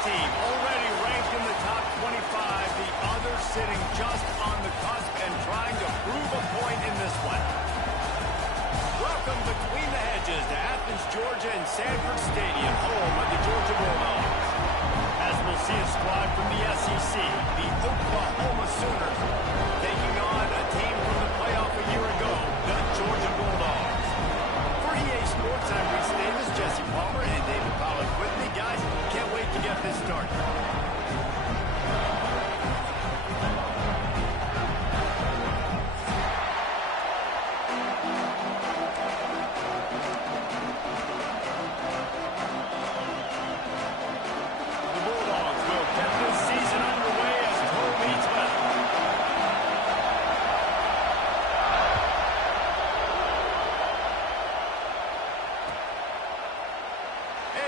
Team already ranked in the top 25, the other sitting just on the cusp and trying to prove a point in this one. Welcome between the hedges to Athens, Georgia and Sanford Stadium, home of the Georgia Bulldogs. As we'll see a squad from the SEC, the Oklahoma Sooners, taking on a team from the playoff a year ago, the Georgia Bulldogs. For EA Sports, I'm Reese Davis, Jesse Palmer, and David Pollack with me. Guys, can't wait to get this started. The Bulldogs will get this season underway as toe meets metal.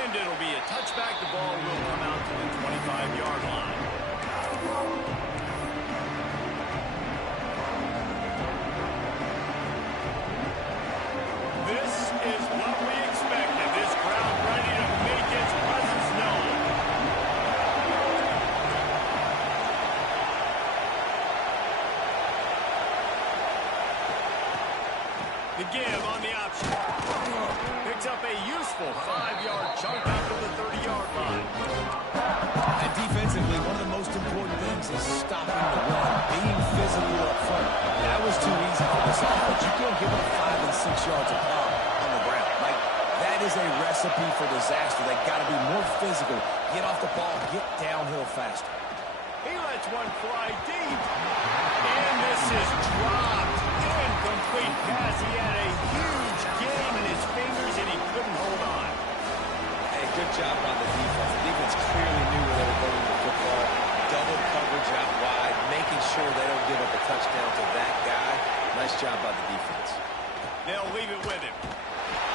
And it'll be a touchback. The ball will come out to the 25-yard line. This is what we expected. This crowd ready to make its presence known. The give on the option. Picks up a useful 5-yard chunk out to the 30-yard line. And defensively, one of the most important things is stopping the run, being physical up front. That was too easy for this offense. You can't give up 5 and 6 yards of pop on the ground. Like, that is a recipe for disaster. They got to be more physical. Get off the ball, get downhill faster. He lets one fly deep. And this is dropped. Incomplete pass. He had a huge game in his fingers, and he couldn't hold on. Hey, good job by the defense. The defense clearly knew where they were going with the football. Double coverage out wide, making sure they don't give up a touchdown to that guy. Nice job by the defense. They'll leave it with him.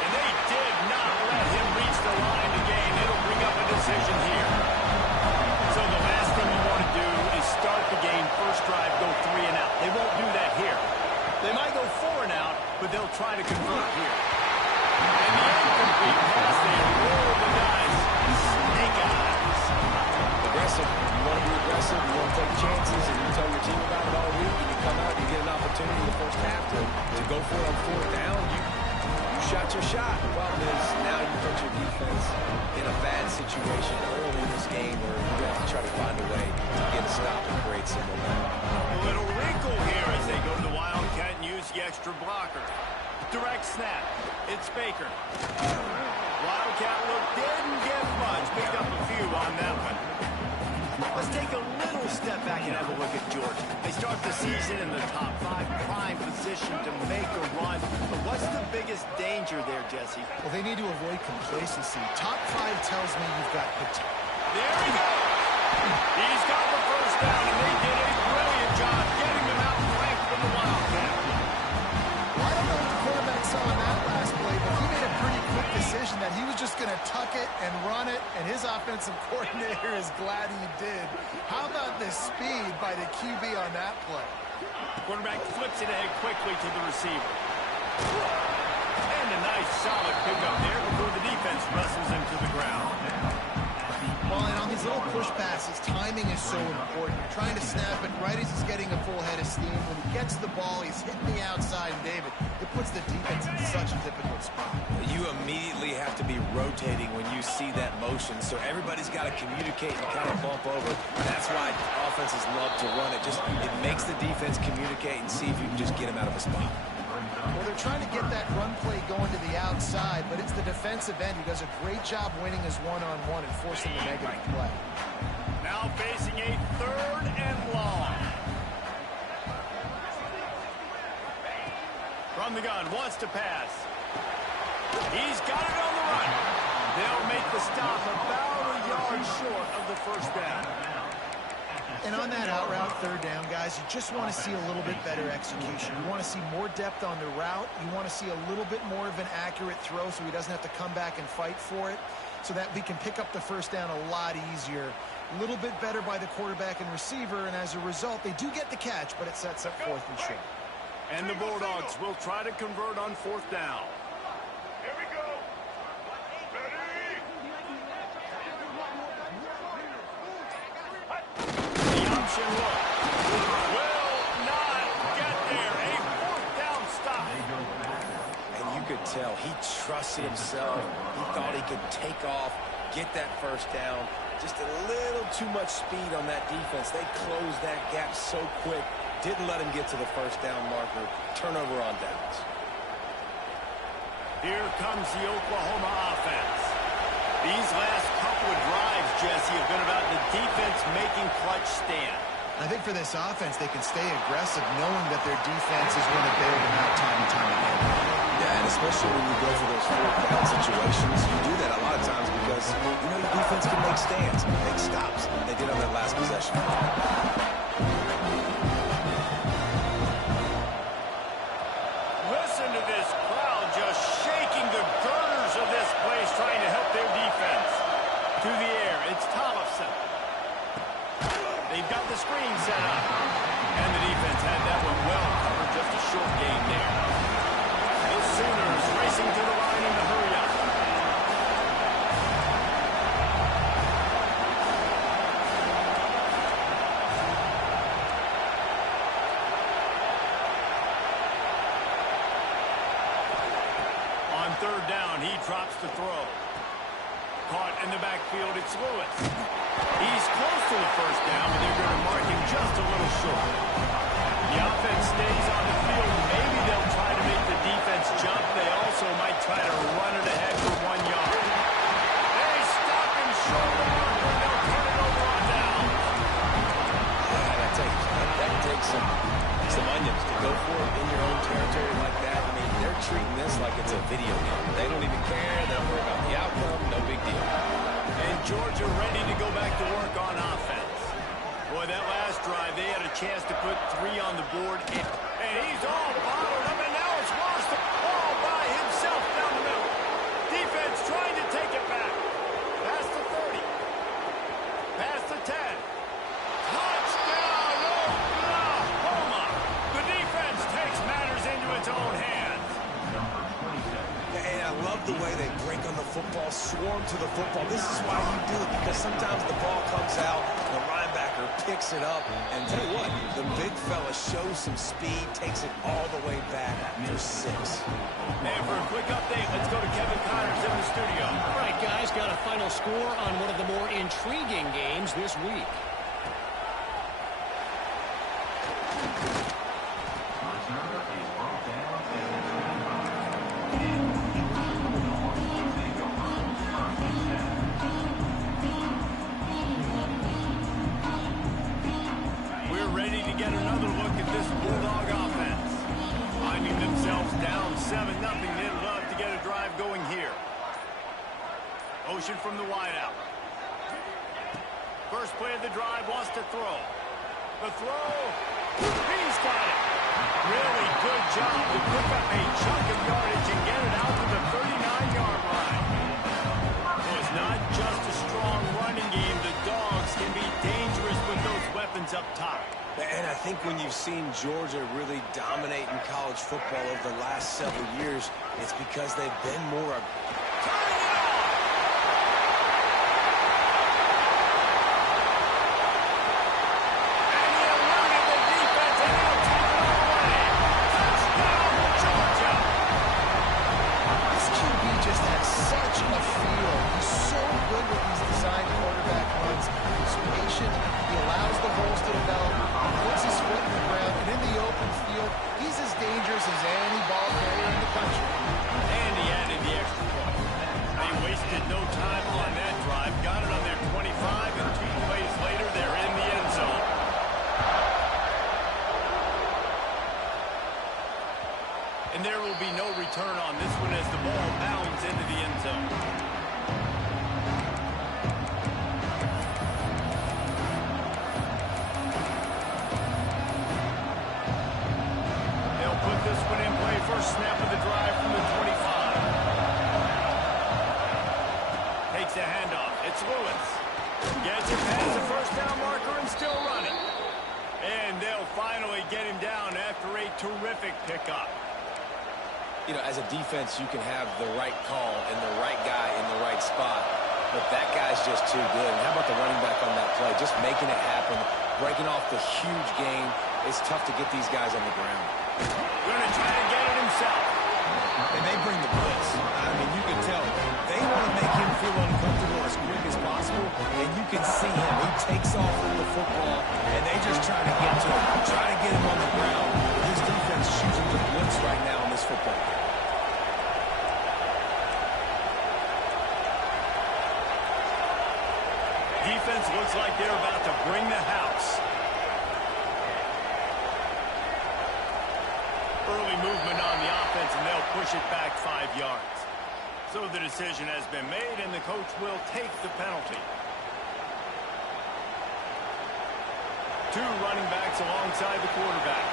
And they did not let him reach the line to gain. It'll bring up a decision here. So the last thing you want to do is start the game, first drive, go 3 and out. They won't do that here. They might go 4 and out, but they'll try to convert here. And the incomplete pass, they roll the dice. Snake eyes. Aggressive. You want to be aggressive. You want to take chances, and you tell your team about it all week, and you come out and you get an opportunity in the first half to go for it on 4th down. You shot your shot. The problem is now you put your defense in a bad situation early in this game where you have to try to find a way to get a stop and create some momentum. A little wrinkle here as they go to the Wildcat and use the extra blocker. Direct snap. It's Baker. Wildcat look didn't get much. Picked up a few on that one. Let's take a little step back and have a look at Georgia. They start the season in the top 5, prime position to make a run. But what's the biggest danger there, Jesse? Well, they need to avoid complacency. Top 5 tells me you've got potential. There he goes. He's got the first down, and they did a brilliant job getting them out flanked from the Wildcat. Well, I don't know what the quarterback saw in that last play, but he made a pretty quick decision that he was just going to tuck it and run it, and his offensive coordinator is glad he did. How about the speed by the QB on that play? Quarterback flips it ahead quickly to the receiver. And a nice solid pickup there before the defense wrestles him to the ground. Well, and on these little push passes, timing is so important. You're trying to snap it right as he's getting a full head of steam. When he gets the ball, he's hitting the outside, and David, it puts the defense in such a difficult spot. You immediately have to be rotating when you see that motion, so everybody's got to communicate and kind of bump over. That's why offenses love to run it. It makes the defense communicate and see if you can just get him out of a spot. Well, they're trying to get that run play going to the outside, but it's the defensive end who does a great job winning his one-on-one and forcing the negative play. Now facing a 3rd and long. From the gun, wants to pass. He's got it on the run. They'll make the stop about a yard short of the first down. And on that out route 3rd down, guys, you just want to see a little bit better execution. You want to see more depth on the route. You want to see a little bit more of an accurate throw so he doesn't have to come back and fight for it, so that we can pick up the first down a lot easier. A little bit better by the quarterback and receiver, and as a result, they do get the catch, but it sets up 4th and short. And the Bulldogs will try to convert on 4th down. Here we go. The option look will not get there. A 4th down stop. And you could tell he trusted himself. He thought he could take off, get that first down. Just a little too much speed on that defense. They closed that gap so quick. Didn't let him get to the first down marker. Turnover on downs. Here comes the Oklahoma offense. These last couple of drives, Jesse, have been about the defense making clutch stand. I think for this offense, they can stay aggressive knowing that their defense is going to bail them out time and time again. Yeah, and especially when you go for those 4th down situations, you do that a lot of times because, you know, your defense can make stands, make stops. They did on that last possession. Listen to this crowd just shaking the girders of this place, trying to help their defense. To the air, it's Thompson. They've got the screen set up. And the defense had that one well covered, just a short gain there. The Sooners racing to the line in the hurry up. On 3rd down, he drops the throw. Caught in the backfield, it's Lewis. He's close to the first down, but they're going to mark him just a little short. The offense stays on the field. Maybe they'll try to make the defense jump. They also might try to run it ahead for 1 yard. They stop him short of the marker, and they'll turn it over on down. Yeah, that takes some onions to go for it in your own territory like that. I mean, they're treating this like it's a video game. They don't even care. They don't worry about the outcome. No big deal. And Georgia ready to go back to work on offense. Boy, that last drive, they had a chance to put 3 on the board. And he's all bottled up, and now it's lost all by himself down the middle. Defense trying to take it back. Past the 30. Past the 10. Touchdown, Oklahoma! The defense takes matters into its own hands. And I love the way they break on the football, swarm to the football. This is why you do it, because sometimes the ball comes out, the linebacker picks it up, and tell you what, the big fella shows some speed, takes it all the way back for 6. And for a quick update, let's go to Kevin Connors in the studio. All right, guys, got a final score on one of the more intriguing games this week. We're ready to get another look at this Bulldog offense. Finding themselves down 7-0, they'd love to get a drive going here. Motion from the wideout. First play of the drive, wants to throw. The throw, he's got it. Really good job to pick up a chunk of yardage and get it out to the 39-yard line. So it's not just a strong running game. The Dogs can be dangerous with those weapons up top. And I think when you've seen Georgia really dominate in college football over the last several years, it's because they've been more... Turning it on! And there will be no return on this one as the ball bounds into the end zone. They'll put this one in play. First snap of the drive from the 25. Takes a handoff. It's Lewis. Gets it past the first down marker and still running. And they'll finally get him down after a terrific pickup. You know, as a defense, you can have the right call and the right guy in the right spot, but that guy's just too good. And how about the running back on that play? Just making it happen, breaking off the huge gain. It's tough to get these guys on the ground. Going to try to get it himself. And they bring the blitz. I mean, you can tell they want to make him feel uncomfortable as quick as possible, and you can see him. He takes off with the football, and they just try to get to him, try to get him on the ground. His defense choosing to blitz right now in this football game. Defense looks like they're about to bring the house. Early movement on the offense, and they'll push it back 5 yards. So the decision has been made, and the coach will take the penalty. Two running backs alongside the quarterback.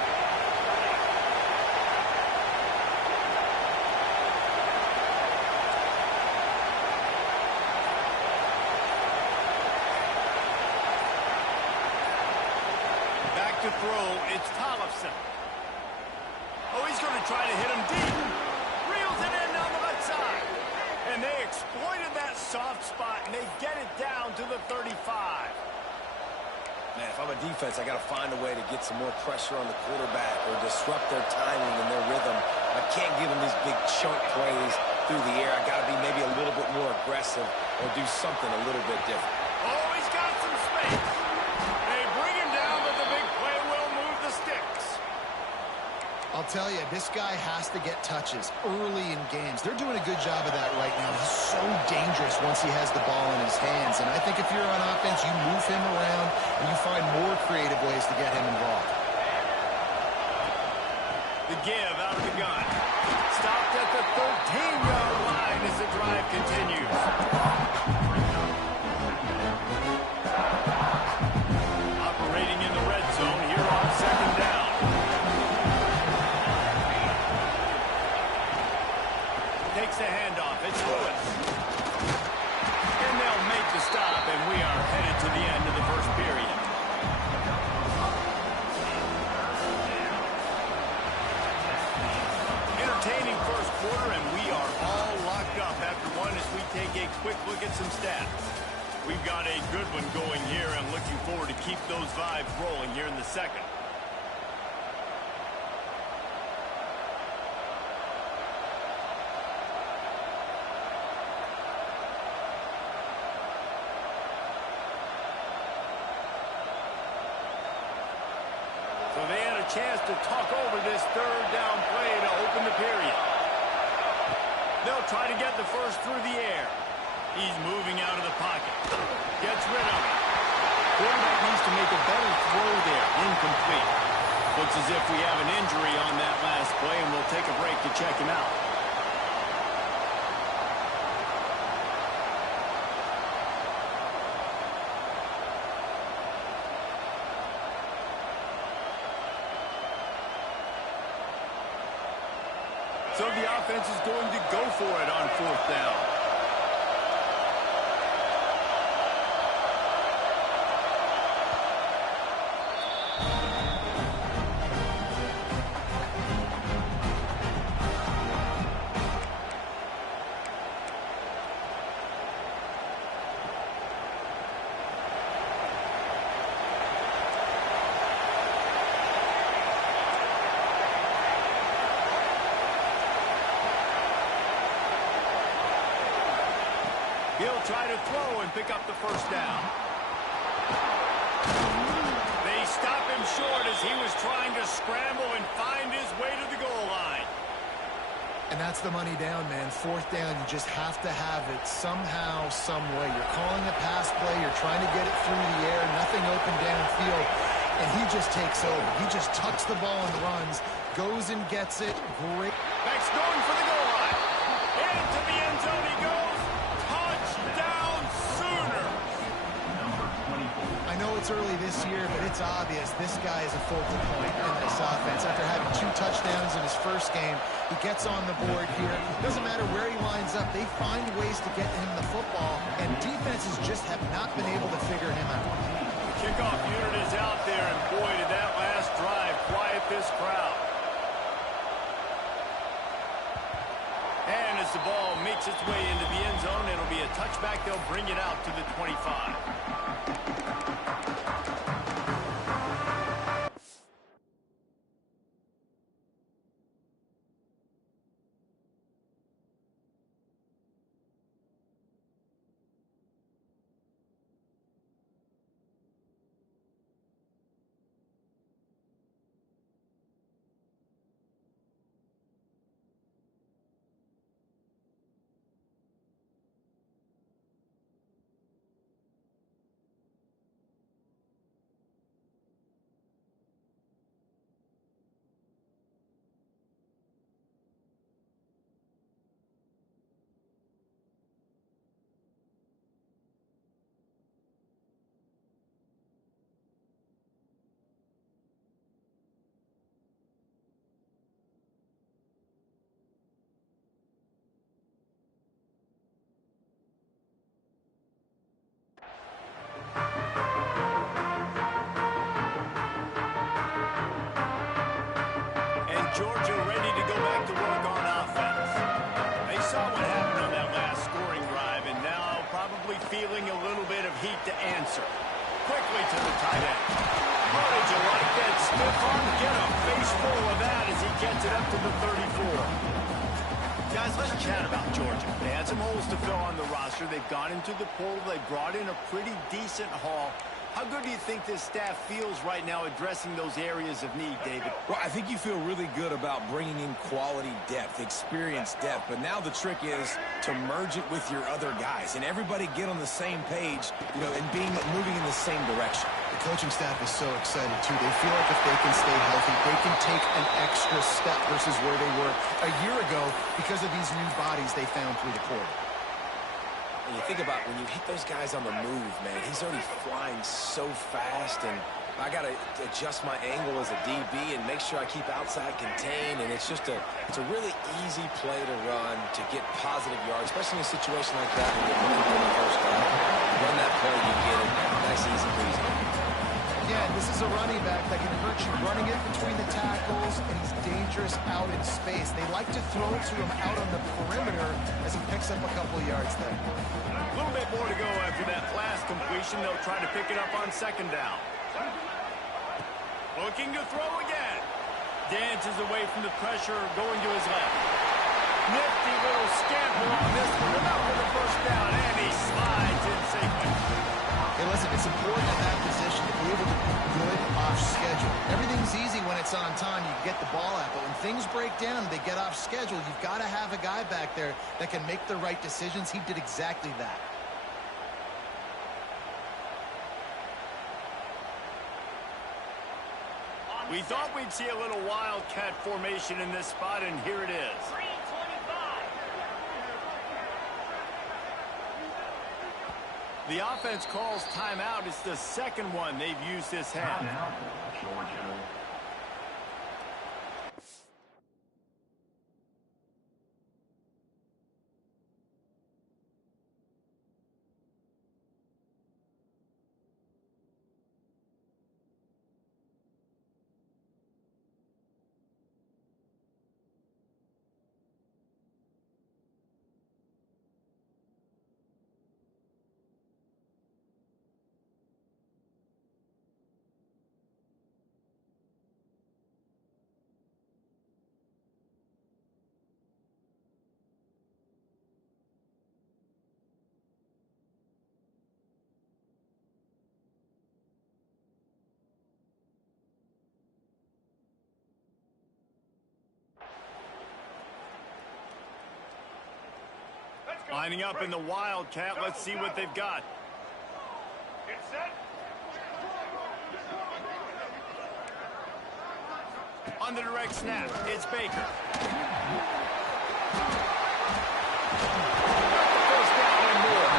Back to throw, it's Tollefson. Oh, he's going to try to hit him deep. Reels it in down the left side. And they exploited that soft spot, and they get it down to the 35. Man, if I'm a defense, I got to find a way to get some more pressure on the quarterback or disrupt their timing and their rhythm. I can't give them these big chunk plays through the air. I got to be maybe a little bit more aggressive or do something a little bit different. Oh, he's got some space. They bring him down, but the big play will move the sticks. I'll tell you, this guy has to get touches early in games. They're doing a good job of that right now. He's so dangerous once he has the ball in his hands. And I think if you're on offense, you move him around and you find more creative ways to get him involved. The give out of the gun. Stopped at the 13-yard line as the drive continues. Operating in the red zone here on second down. Takes the handoff. It's Lewis. And they'll make the stop, and we are headed to the end of the first period. Entertaining first quarter, and we are all locked up after one as we take a quick look at some stats. We've got a good one going here, and looking forward to keep those vibes rolling here in the second. So they had a chance to talk over this third down play to open the period. They'll try to get the first through the air. He's moving out of the pocket. Gets rid of it. Quarterback needs to make a better throw there. Incomplete. Looks as if we have an injury on that last play, and we'll take a break to check him out. So the offense is going to go for it on fourth down. He'll try to throw and pick up the first down. They stop him short as he was trying to scramble and find his way to the goal line. And that's the money down, man. Fourth down, you just have to have it somehow, some way. You're calling a pass play. You're trying to get it through the air. Nothing open downfield. And he just takes over. He just tucks the ball and runs, goes and gets it. Great. Halfback's going for the goal line. Into the end zone he goes. Touchdown Sooners. I know it's early this year, but it's obvious this guy is a focal point in this offense. After having 2 touchdowns in his first game, he gets on the board here. Doesn't matter where he lines up. They find ways to get him the football, and defenses just have not been able to figure him out. The kickoff unit is out there, and boy, did that last drive quiet this crowd. And as the ball makes its way into the end zone, it'll be a touchback. They'll bring it out to the 25. Georgia ready to go back to work on offense. They saw what happened on that last scoring drive, and now probably feeling a little bit of heat to answer. Quickly to the tight end. Oh, did you like that stiff arm? Get a face full of that as he gets it up to the 34. Guys, let's chat about Georgia. They had some holes to fill on the roster. They've gone into the poll. They brought in a pretty decent haul. How good do you think this staff feels right now addressing those areas of need, David? Well, I think you feel really good about bringing in quality depth, experience depth, but now the trick is to merge it with your other guys and everybody get on the same page, and moving in the same direction. The coaching staff is so excited, too. They feel like if they can stay healthy, they can take an extra step versus where they were a year ago because of these new bodies they found through the portal. And you think about when you hit those guys on the move, man, he's already flying so fast, and I got to adjust my angle as a DB and make sure I keep outside contained, and it's a really easy play to run to get positive yards, especially in a situation like that when you're looking for the first down. Run that play, you get it. Nice, easy breezy. Again, this is a running back that can hurt you running it between the tackles, and he's dangerous out in space. They like to throw it to him out on the perimeter as he picks up a couple of yards there. A little bit more to go after that last completion. They'll try to pick it up on second down. Looking to throw again. Dances away from the pressure, going to his left. Nifty little scamper on this one. Enough for the first down, and he slides in safely. Hey, listen, it's important in that position to be able to be good off schedule. Everything's easy when it's on time. You get the ball out. But when things break down, they get off schedule. You've got to have a guy back there that can make the right decisions. He did exactly that. We thought we'd see a little wildcat formation in this spot, and here it is. The offense calls timeout. It's the second one they've used this half. Georgia. Lining up in the wildcat. Let's see what they've got. Get set. On the direct snap, it's Baker. First down and more.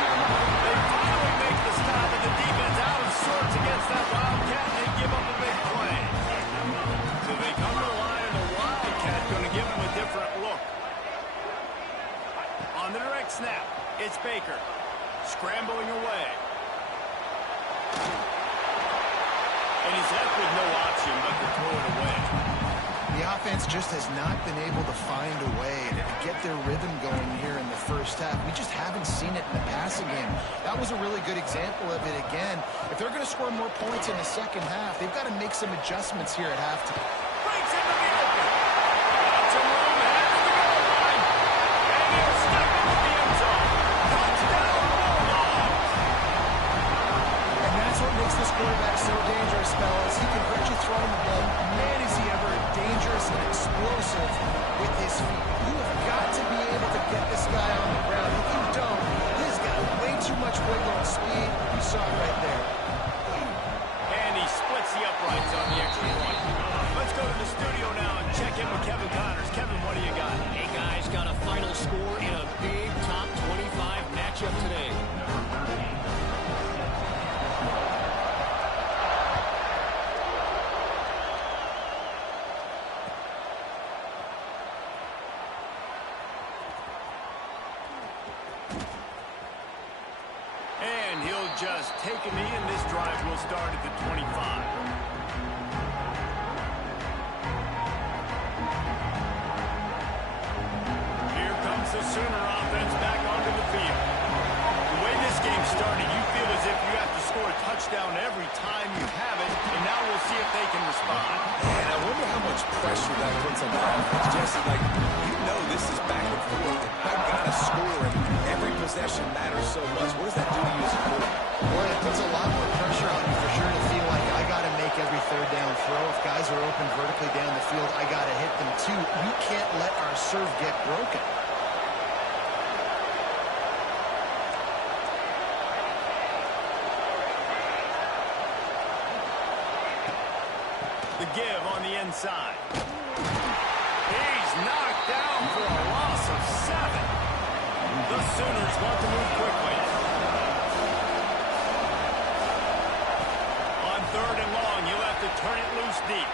They finally make the stop, and the defense out of sorts against that Wildcat, and they give up a big play. So they come to the line, and the Wildcat going to give them a different look. On the direct snap, it's Baker. Scrambling away. And he's left with no option but to throw it away. The offense just has not been able to find a way to get their rhythm going here in the first half. We just haven't seen it in the passing game. That was a really good example of it again. If they're going to score more points in the second half, they've got to make some adjustments here at halftime. Breaks into the open. Lots of room ahead of the goal line. And he'll step into the end zone. Touchdown, Bulldogs. And that's what makes this quarterback so dangerous, fellas. He can hurt you throwing the ball. Man, is he ever dangerous and explosive with his feet. You have got to be able to get this guy on the ground. If you don't, he's got way too much wiggle and speed. You saw it right there. And he splits the uprights on the extra point. Let's go to the studio now and check in with Kevin Connors. Kevin, what do you got? Hey, guys, got a final score in a big top 25 matchup today. And he'll just take a knee, and this drive will start at the 25. Here comes the Sooner offense back onto the field. The way this game started, you feel as if you have to score a touchdown every time you have it, and now we'll see if they can respond. And I wonder how much pressure that puts on the offense. Jesse, like, you know this is back and forth. I've got to score, and every possession matters so much. What does that do to you as a quarterback? Boy, it puts a lot more pressure on you for sure to feel like I got to make every third down throw. If guys are open vertically down the field, I got to hit them too. We can't let our serve get broken. The give on the inside. He's knocked down for a loss of 7. The Sooners want to move quickly. On 3rd and long, you'll have to turn it loose deep.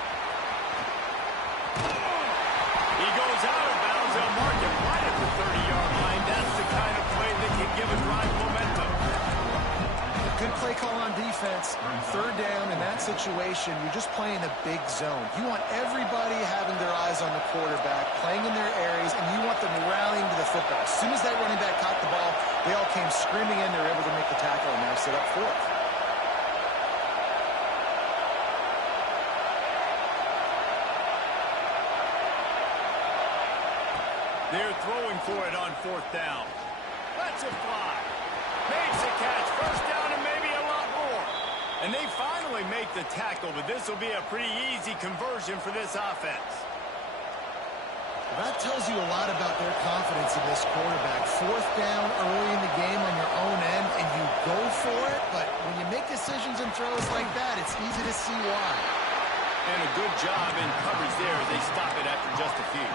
He goes out of bounds. They'll mark him right at the 30-yard line. That's the kind of play that can give a drive momentum. Good play call on defense. 3rd down in that situation, you're just playing a big zone. You want everybody having their eyes on the quarterback, playing in their areas, and you want them rallying to the football. As soon as that running back caught the ball, they all came screaming in. They're able to make the tackle and now set up 4th. They're throwing for it on 4th down. Lets it fly. Makes a catch. First down and maybe a lot more. And they finally make the tackle, but this will be a pretty easy conversion for this offense. That tells you a lot about their confidence in this quarterback. 4th down early in the game on your own end, and you go for it. But when you make decisions and throws like that, it's easy to see why. And a good job in coverage there as they stop it after just a few.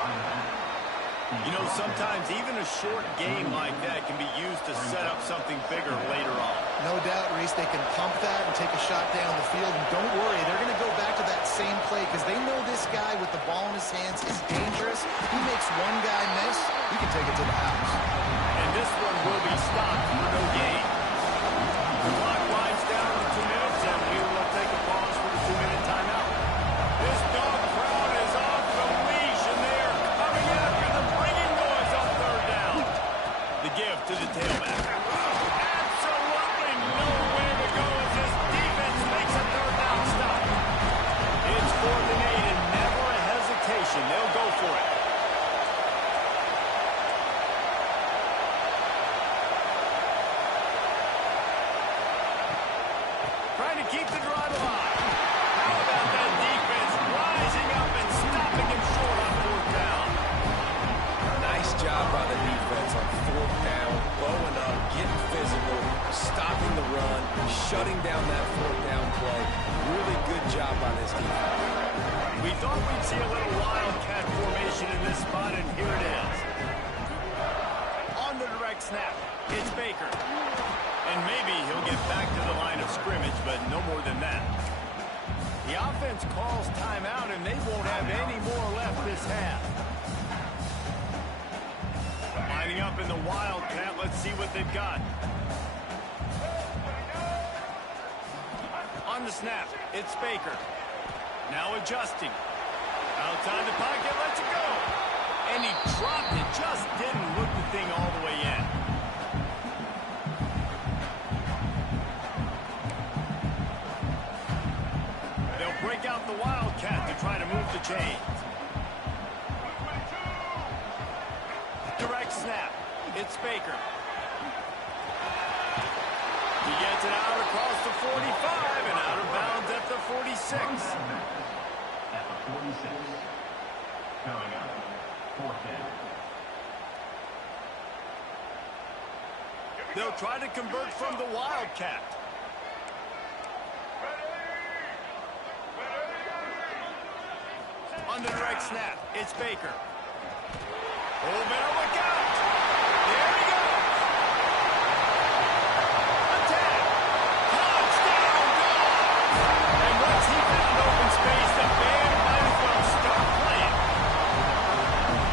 You know, sometimes even a short game like that can be used to set up something bigger later on. No doubt, Reese, they can pump that and take a shot down the field. And don't worry, they're going to go back to that same play because they know this guy with the ball in his hands is dangerous. He makes one guy miss, he can take it to the house. And this one will be stopped for no gain. The clock winds down to 2 minutes, and we will take a pause for the 2-minute timeout. This dog crowd is off the leash, and they are coming after the bringing noise on 3rd down. The give to the tailback. Absolutely nowhere to go as this defense makes a 3rd down stop. It's 4th and 8, and never a hesitation. They'll go for it. Trying to keep the drive alive. How about that defense rising up and stopping him short on 4th down? Nice job by the defense on 4th down, blowing up, getting physical, stopping the run, shutting down that 4th down play. Really good job by this defense. We thought we'd see a little wildcat formation in this spot, and here it is. On the direct snap, it's Baker. And maybe he'll get back to the line of scrimmage, but no more than that. The offense calls timeout, and they won't have any more left this half. Lining up in the Wildcat. Let's see what they've got. On the snap, it's Baker. Now adjusting. Outside the pocket, lets it go. And he dropped it, just didn't look the thing all the way in. They'll break out the Wildcat to try to move the chains. Direct snap. It's Baker. He gets it out across the 45 and out of bounds at the 46. At the 46. Coming up, 4th down. They'll try to convert from the Wildcat. On the direct snap, it's Baker. Oh, better look out! There he goes! Attack! Touchdown, Dogs! And once he found open space, the band might as well start playing.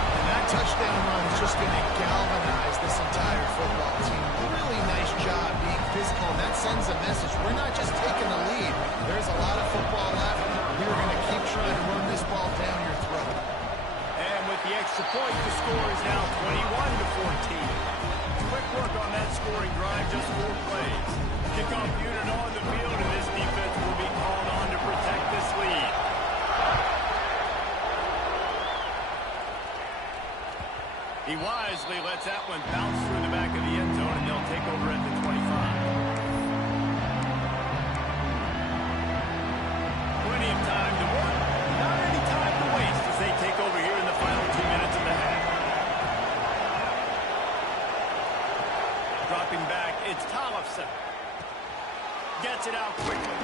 And that touchdown run is just going to galvanize this entire football team. Really nice job being physical, and that sends a message. We're not just taking the lead. There's a lot of football left. We're going to keep trying to run this ball down your throat. And with the extra point, the score is now 21-14. Quick work on that scoring drive, just 4 plays. Kickoff unit on the field, and this defense will be called on to protect this lead. He wisely lets that one bounce through the back of the end zone, and they'll take over at the 25. Plenty of time to work. Not any time to waste as they take over here in the final 2 minutes of the half. Dropping back, it's Tollefson. Gets it out quickly.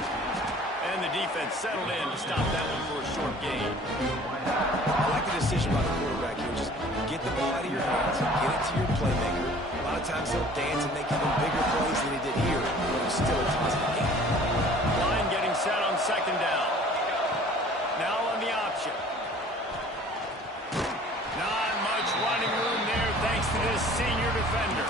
And the defense settled in to stop that one for a short gain. I like the decision by the quarterback here. Just get the ball out of your hands, get it to your playmaker. A lot of times he'll dance and make even bigger plays than he did here, but it was still a positive game. Line getting set on 2nd down. Now on the option. Not much running room there thanks to this senior defender.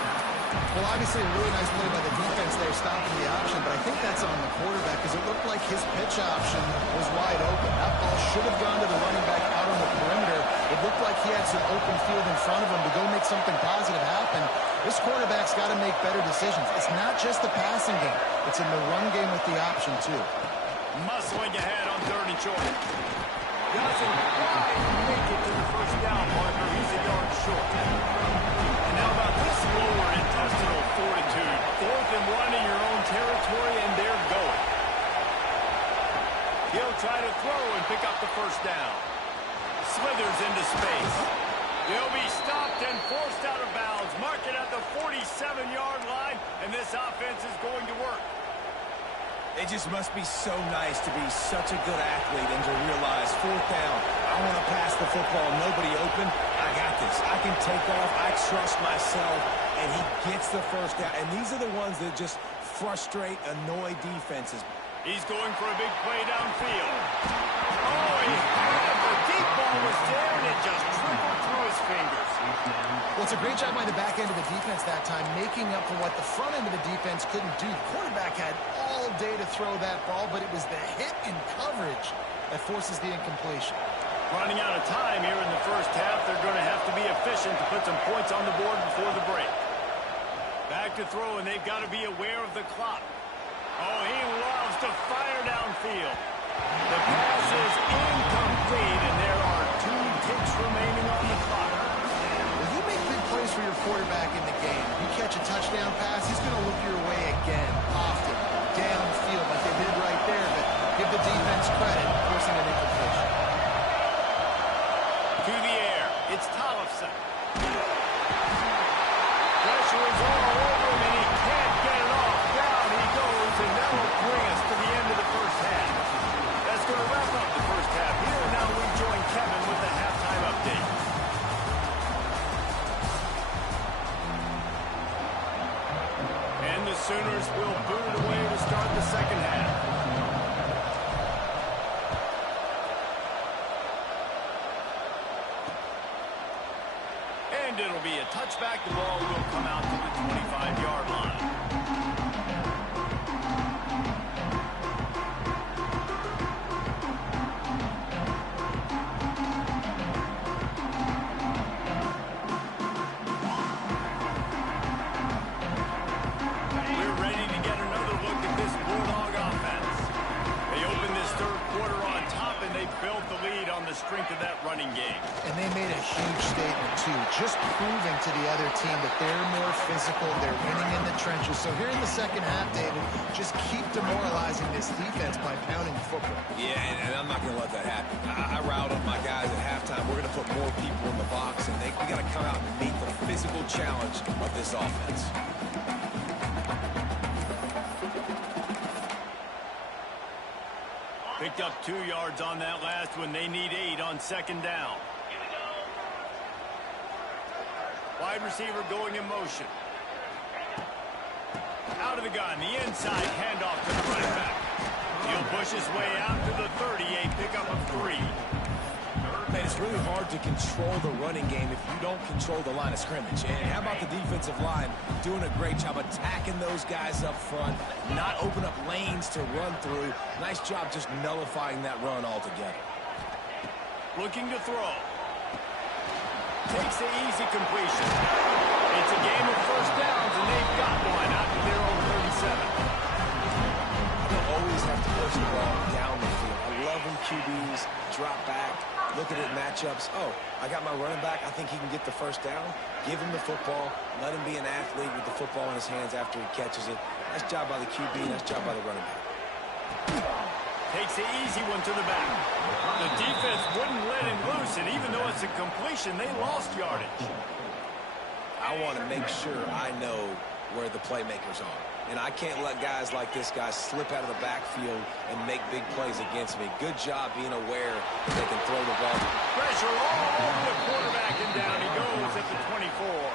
Well, obviously a really nice play by the defense there, stopping the option, but I think that's on the quarterback because it looked like his pitch option was wide open. That ball should have gone to the running back out on the perimeter. It looked like he had some open field in front of him to go make something positive happen. This quarterback's got to make better decisions. It's not just the passing game. It's in the run game with the option, too. Muscling ahead on 3rd and short. Doesn't quite make it to the 1st down marker. He's a yard short. And how about this lower intestinal fortitude? 4th and 1 in your own territory, and they're going. He'll try to throw and pick up the 1st down. Slithers into space. He'll be stopped and forced out of bounds. Mark it at the 47-yard line, and this offense is going to work. It just must be so nice to be such a good athlete and to realize 4th down, I want to pass the football, nobody open, I got this. I can take off, I trust myself, and he gets the 1st down. And these are the ones that just frustrate, annoy defenses. He's going for a big play downfield. Oh, he had it. The deep ball was there, and it just trickled through his fingers. Well, it's a great job by the back end of the defense that time, making up for what the front end of the defense couldn't do. The quarterback had all day to throw that ball, but it was the hit in coverage that forces the incompletion. Running out of time here in the 1st half, they're going to have to be efficient to put some points on the board before the break. Back to throw, and they've got to be aware of the clock. Oh, he loves to fire downfield. The pass is incomplete, and there are 2 ticks remaining on the clock. When you make big plays for your quarterback in the game, you catch a touchdown pass, he's going to look your way again, often, downfield like they did right there, but give the defense credit, forcing an incompletion. To the air, it's Tollefson. Pressure is all over him, and he can't get it off. Down he goes, and that will bring us to the end of the 1st half. That's going to wrap up the 1st it'll be a touchback. The ball will come out to the 25-yard line. Strength of that running game. And they made a huge statement, too, just proving to the other team that they're more physical, they're winning in the trenches. So here in the second half, David, just keep demoralizing this defense by pounding the football. Yeah, and I'm not going to let that happen. I riled up my guys at halftime. We're going to put more people in the box, and we got to come out and meet the physical challenge of this offense. Picked up 2 yards on that last one. They need 8 on second down. Wide receiver going in motion. Out of the gun, the inside handoff to the running back. He'll push his way out to the 38, pickup of 3. Man, it's really hard to control the running game if you don't control the line of scrimmage. And how about the defensive line doing a great job attacking those guys up front, not open up lanes to run through. Nice job just nullifying that run altogether. Looking to throw. Takes the easy completion. It's a game of first downs, and they've got one out to their own 37. They'll always have to push the ball down the field. I love when QBs drop back, look at it matchups. Oh, I got my running back. I think he can get the first down. Give him the football. Let him be an athlete with the football in his hands after he catches it. Nice job by the QB. Nice job by the running back. Takes the easy one to the back. The defense wouldn't let him loose, and even though it's a completion, they lost yardage. I want to make sure I know where the playmakers are. And I can't let guys like this guy slip out of the backfield and make big plays against me. Good job being aware that they can throw the ball. Pressure all over the quarterback, and down he goes at the 24.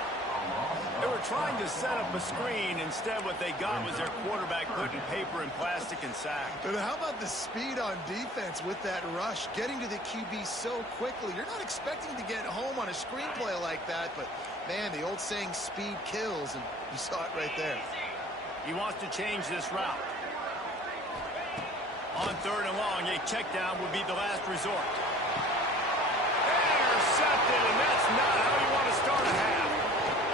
They were trying to set up a screen. Instead, what they got was their quarterback putting paper and plastic and sack. But how about the speed on defense with that rush, getting to the QB so quickly? You're not expecting to get home on a screenplay like that, but, man, the old saying, speed kills, and you saw it right there. He wants to change this route. On third and long, a check down would be the last resort. Intercepted, and that's not how you want to start a half.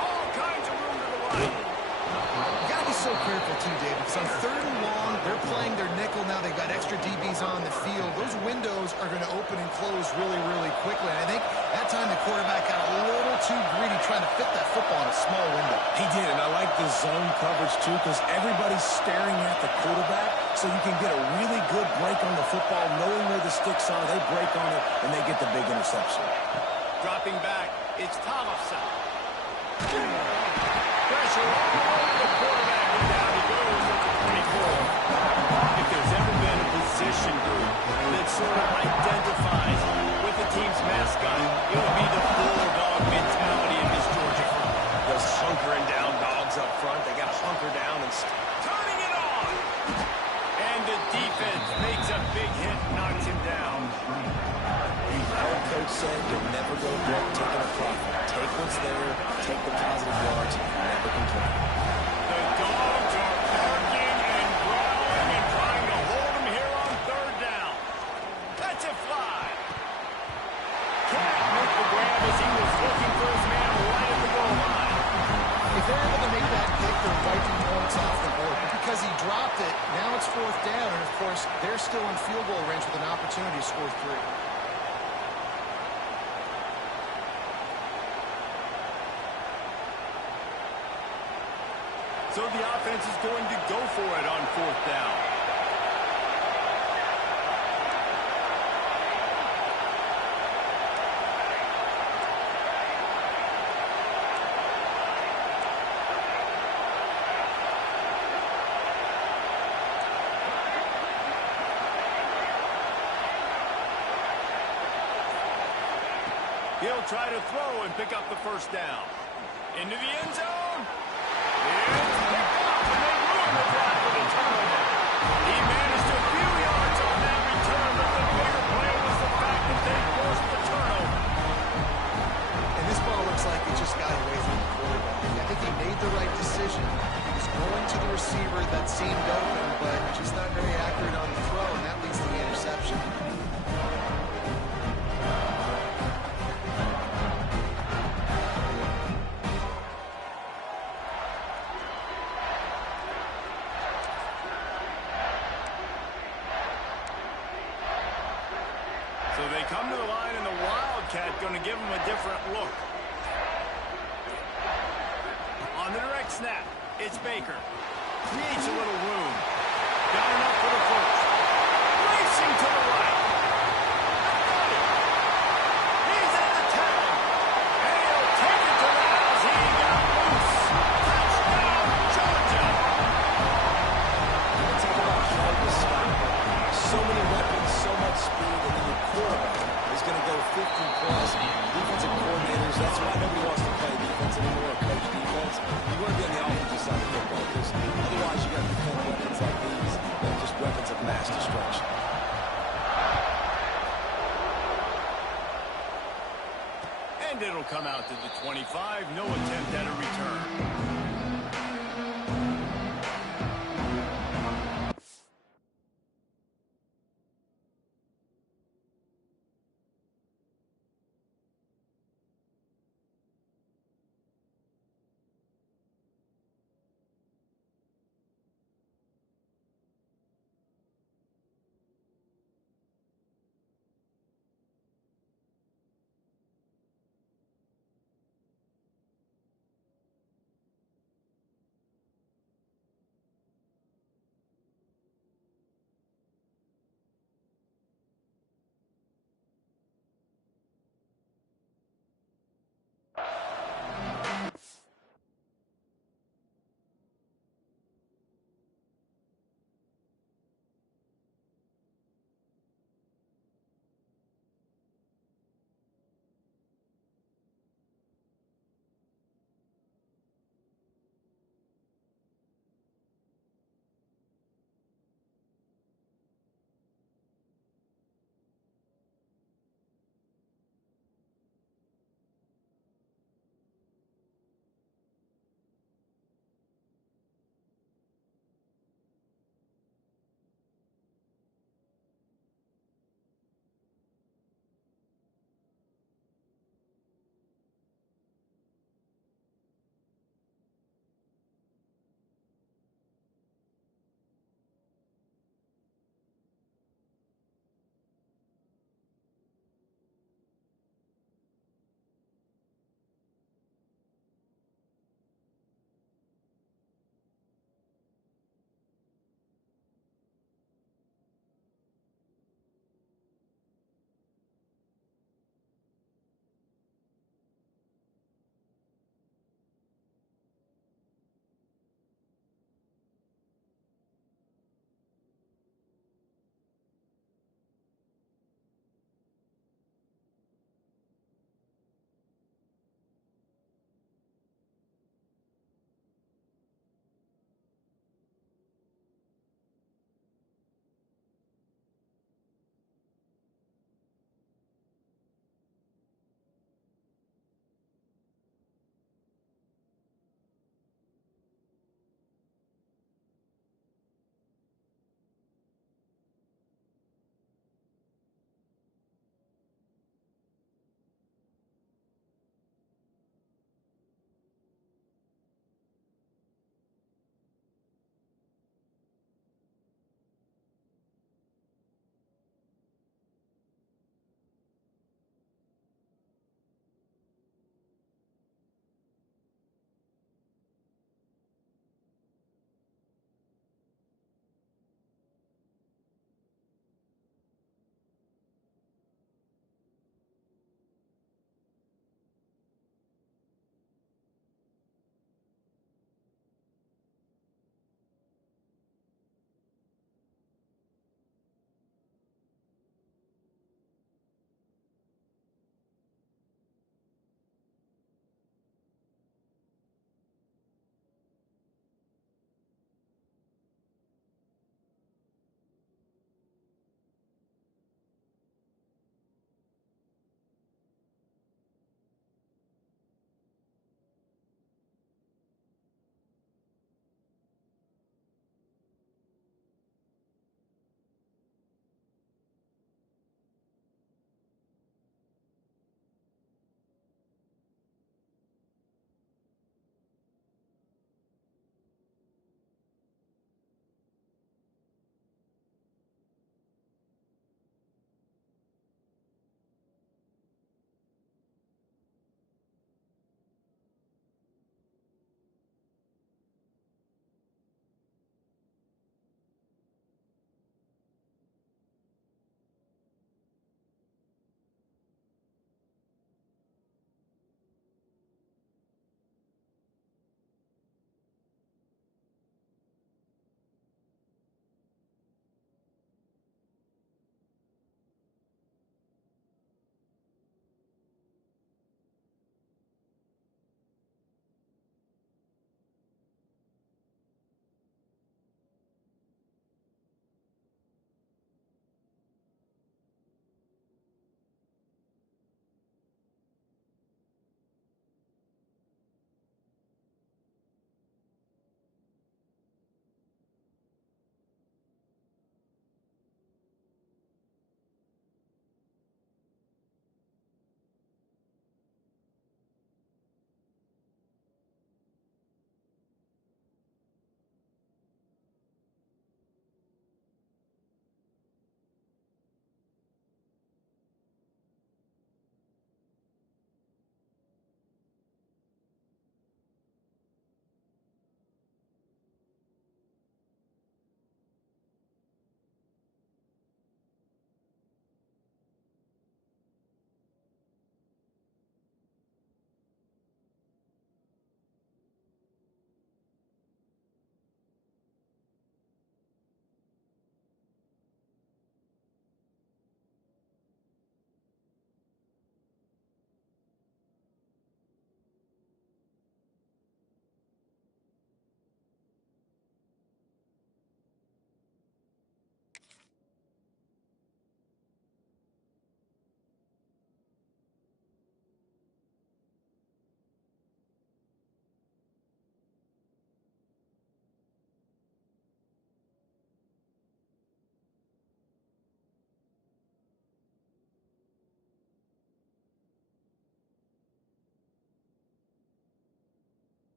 All kinds of room to the right. You got to be so careful, too, David. So on third and long, they're playing their nickel now. They've got extra DBs on the field. Those windows are going to open and close really, really quickly. And I think that time the quarterback got a little too greedy trying to fit that football in a small window. He did, and I like the zone coverage, too, because everybody's staring at the quarterback, so you can get a really good break on the football, knowing where the sticks are. They break on it, and they get the big interception. Dropping back, it's Thompson. Pressure all over the quarterback, and down he goes at the 24. If there's ever been a position group that sort of identifies with the team's mascot, it would be the bulldog mentality of this Georgia front. Those hunkering down dogs up front, they got to hunker down and turning it on. And the defense makes a big hit, knocks him down. Our coach said you'll never go broke taking a profit. Take what's there, take the positive yards, never complain. The dogs are barking and growling and trying to hold him here on third down. That's a fly. Can't make the grab as he was looking for his man right at the goal line. If they're able to make that pick, they're wiping points off the board. But because he dropped it, now it's fourth down. And, of course, they're still in field goal range with an opportunity to score 3. So the offense is going to go for it on fourth down. He'll try to throw and pick up the first down. Into the end zone. It's picked up, and they ruin the drive with a turnover. He managed a few yards on that return, but the bigger play was the fact that they forced the turnover. And this ball looks like it just got come to the line, and the Wildcat going to give him a different look. On the direct snap, it's Baker. Creates a little room. Got enough for the first. Racing to the right. He's at the 10. And he'll take it to the house. He got loose. Touchdown, Georgia. Talk about hard to stop. So many weapons, so much speed, and then your quarterback is going to go 50-plus. Defensive coordinators, that's why nobody wants to play defense anymore or coach defense. You want to be on the offensive side of football because otherwise you got to defend weapons like these and just weapons of mass destruction. And it'll come out to the 25. No attempt at a return.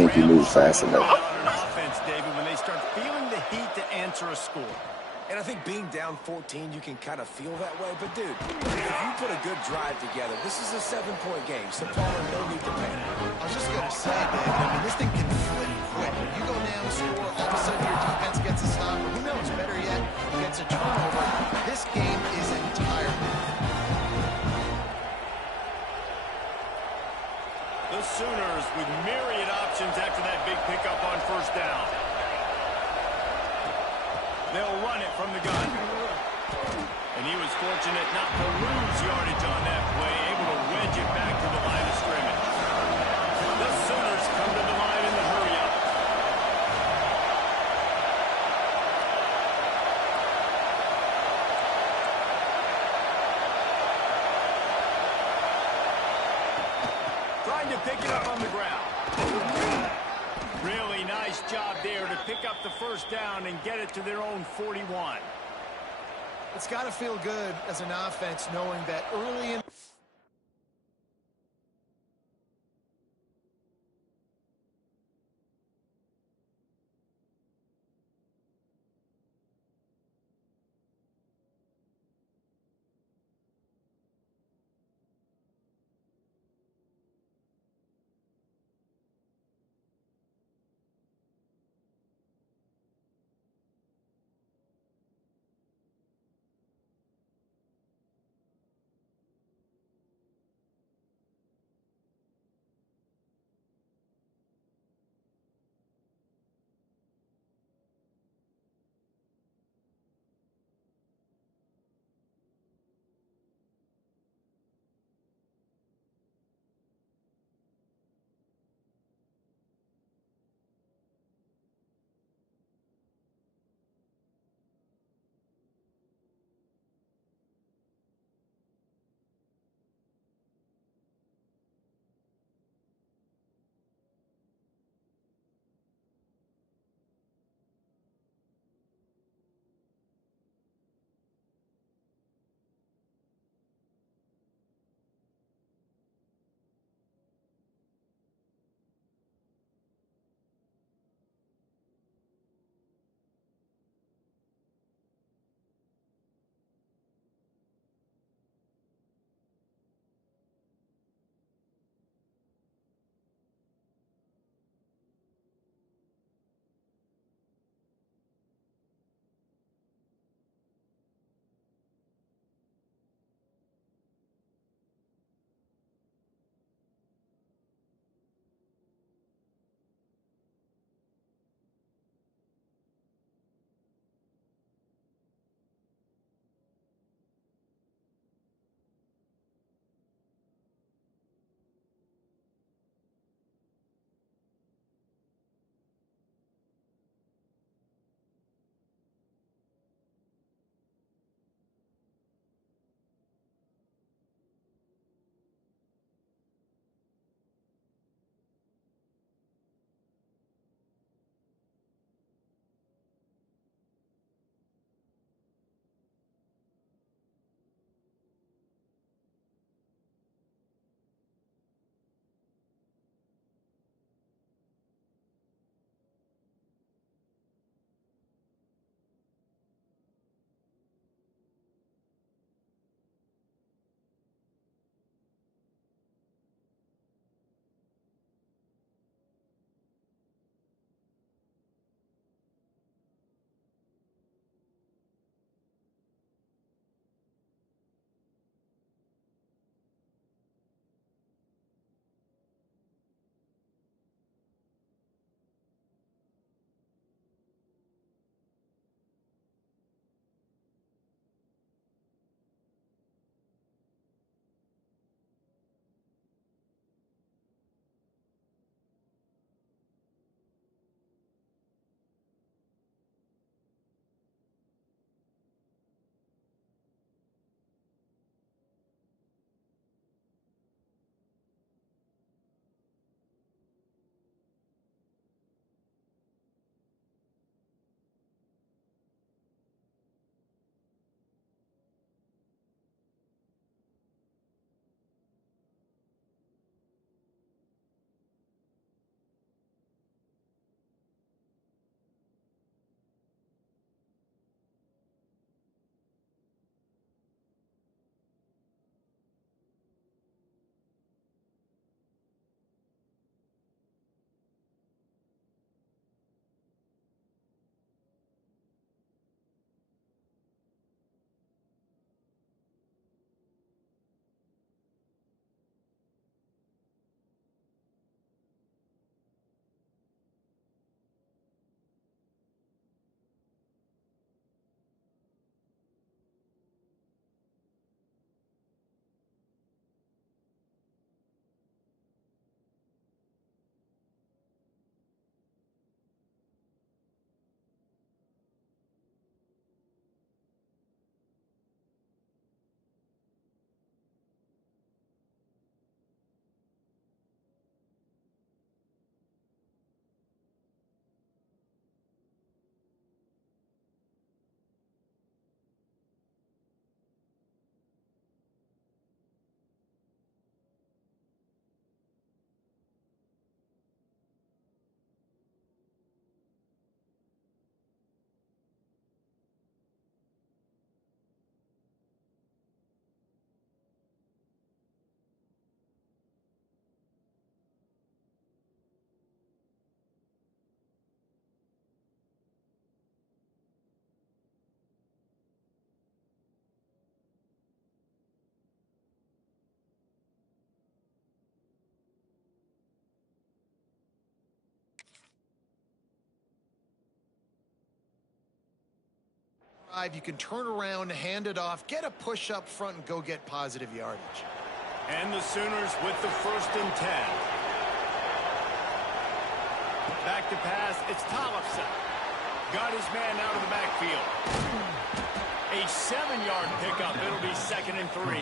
think he moves fast enough. On offense, David, when they start feeling the heat to answer a score. And I think being down 14, you can kind of feel that way. But, dude, if you put a good drive together, this is a 7-point game, so Palmer, no need to panic. I was just going to say, David, I mean, this thing can flip quick. You go down, score, all of a sudden your defense gets a stop, or who knows, better yet, gets a turnover. This game is entirely. The Sooners with myriad options after that big pickup on first down. They'll run it from the gun. And he was fortunate not to lose yardage on that play, able to wedge it back to the line of scrimmage. The Sooners come to the line in the hurry-up. Trying to pick it up on the ground. Really nice job there to pick up the first down and get it to their own 41. It's got to feel good as an offense knowing that early in drive, you can turn around, hand it off, get a push up front, and go get positive yardage. And the Sooners with the 1st and 10. Back to pass, it's Tollefson. Got his man out of the backfield. A 7-yard pickup. It'll be 2nd and 3.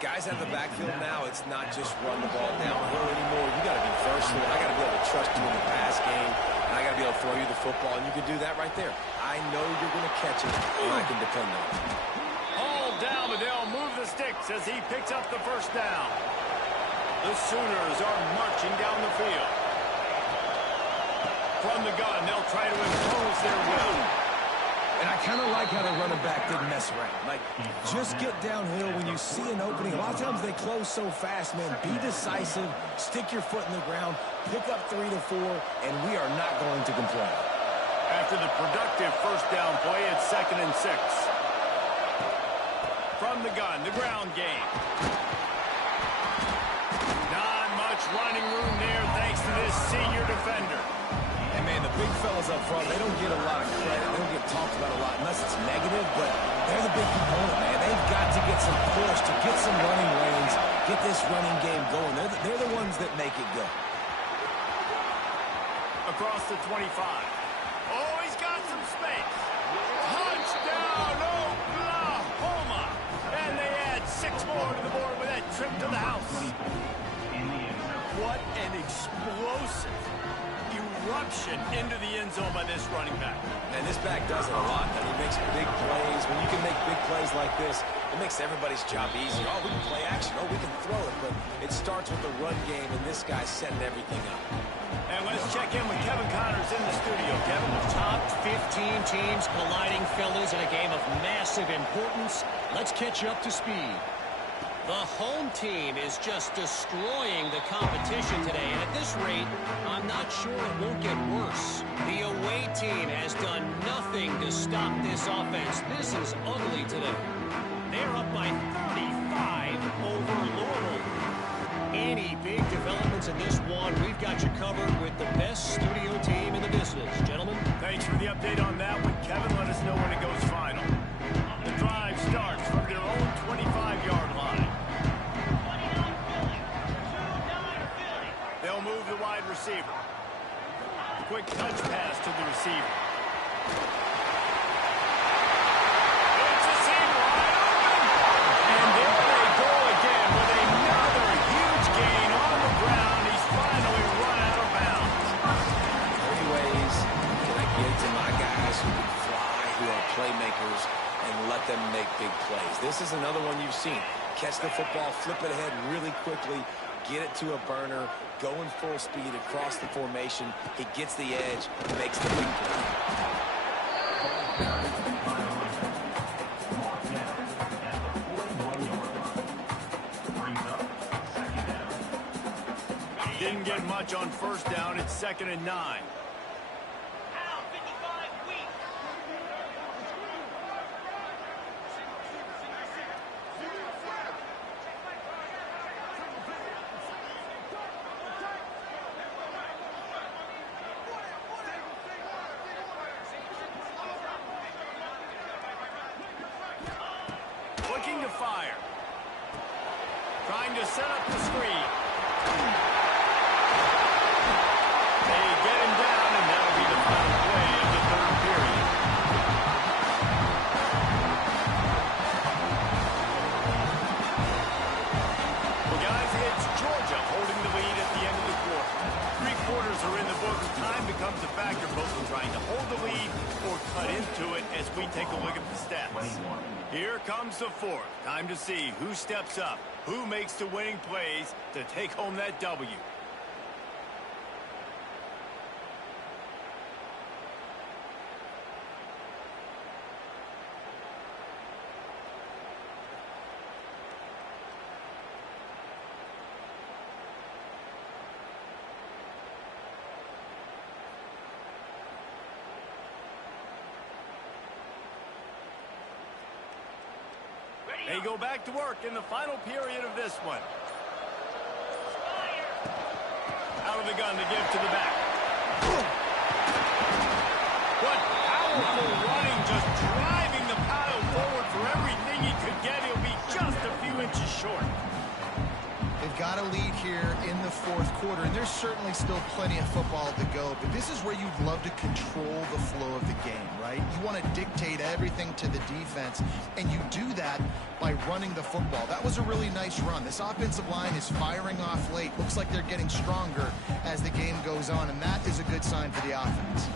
Guys out of the backfield now, it's not just run the ball downhill anymore. You got to be versatile. I got to be able to trust you in the pass game, and I got to be able to throw you the football, and you can do that right there. I know you're going to catch it, and I can depend on it. All down, but they'll move the sticks as he picks up the 1st down. The Sooners are marching down the field. From the gun, they'll try to impose their will. And I kind of like how the running back didn't mess around. Like, just get downhill when you see an opening. A lot of times they close so fast, man. Be decisive, stick your foot in the ground, pick up 3 to 4, and we are not going to complain. After the productive 1st down play, it's 2nd and 6. From the gun, the ground game. Not much running room there thanks to this senior defender. And, man, the big fellas up front, they don't get a lot of credit. They don't get talked about a lot unless it's negative, but they're the big component, man. They've got to get some push, to get some running lanes, get this running game going. They're the ones that make it go. Across the 25. Oh, he's got some space. Touchdown, Oklahoma. And they add 6 more to the board with that trip to the house. What an explosive eruption into the end zone by this running back. And this back does it a lot. And he makes big plays. When you can make big plays like this, it makes everybody's job easier. Oh, we can play action. Oh, we can throw it. But it starts with the run game, and this guy's setting everything up. And let's check in with Kevin Connors in the studio. Kevin, Top 15 teams colliding, fellas, in a game of massive importance. Let's catch you up to speed. The home team is just destroying the competition today, and at this rate, I'm not sure it won't get worse. The away team has done nothing to stop this offense. This is ugly today. They're up by 35 over Louisville. Any big developments in this one, we've got you covered with the best studio team in the business. Gentlemen, thanks for the update on that one. Kevin, let us know when it goes final. The drive starts from their own 25-yard line. They'll move the wide receiver. Quick touch pass to the receiver. It's a seam wide open. And there they go again with another huge gain on the ground. He's finally run out of bounds. 3 ways can I get to my guys who can fly, who are playmakers, and let them make big plays. This is another one you've seen. Catch the football, flip it ahead really quickly, get it to a burner, going full speed across the formation. He gets the edge, makes the big play. Didn't get much on 1st down. It's 2nd and 9. Looking to fire. Trying to set up the screen. They get him down, and that'll be the final play of the 3rd period. Well, guys, it's Georgia holding the lead at the end of the quarter. 3 quarters are in the books. Time becomes a factor, both in trying to hold the lead or cut into it as we take a look at the stats. Here comes the 4th. Time to see who steps up, who makes the winning plays to take home that W. They go back to work in the final period of this one. Out of the gun to give to the back. What powerful running just driving the pile forward for everything he could get. He'll be just a few inches short. They've got a lead here in the fourth quarter, and there's certainly still plenty of football to go, but this is where you'd love to control the flow of the game, right? You want to dictate everything to the defense, and you do that by running the football. That was a really nice run. This offensive line is firing off late. Looks like they're getting stronger as the game goes on, and that is a good sign for the offense.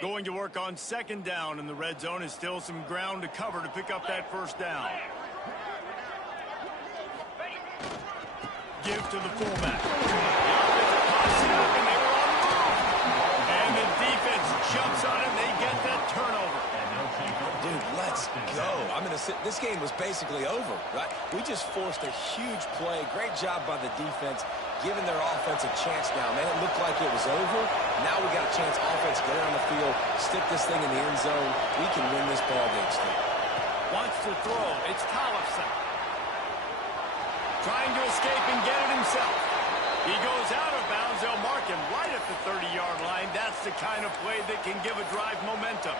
Going to work on second down, and the red zone is still some ground to cover to pick up that first down. Give to the fullback. And the defense jumps on it. They get that turnover. Dude, let's go. This game was basically over, right? We just forced a huge play. Great job by the defense, giving their offense a chance now. Man, it looked like it was over. Now we got a chance. Offense, get on the field, stick this thing in the end zone. We can win this ball game still. Wants to throw. It's Tollefson. Trying to escape and get it himself. He goes out of bounds. They'll mark him right at the 30-yard line. That's the kind of play that can give a drive momentum.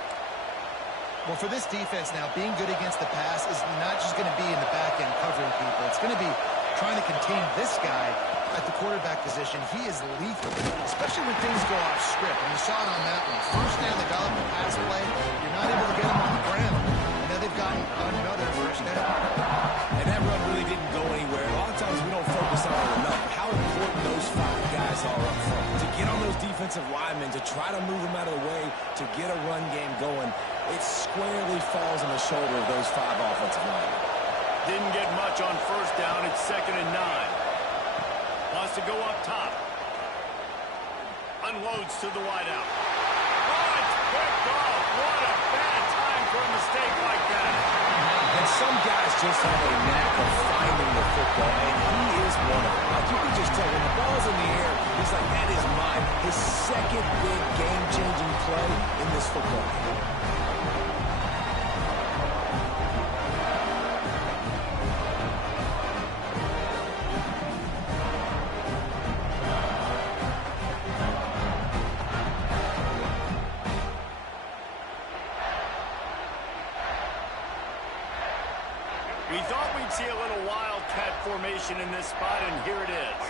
Well, for this defense now, being good against the pass is not just going to be in the back end covering people. It's going to be trying to contain this guy at the quarterback position. He is lethal, especially when things go off script. And you saw it on that one. First down, they got up the pass play. You're not able to get him on the ground. And now they've gotten another first down. And that run really didn't go anywhere. A lot of times we don't focus on it enough. How important those 5 guys are up front. To get on those defensive linemen, to try to move them out of the way, to get a run game going, it squarely falls on the shoulder of those 5 offensive linemen. Didn't get much on first down. It's 2nd and 9. Wants to go up top. Unloads to the wideout. Oh, it's picked off. What a bad time for a mistake like that. And some guys just have a knack of finding the football, and he is one of them. Like you can just tell when the ball's in the air, he's like, that is mine. His second big game-changing play in this football game. We thought we'd see a little wildcat formation in this spot, and here it is.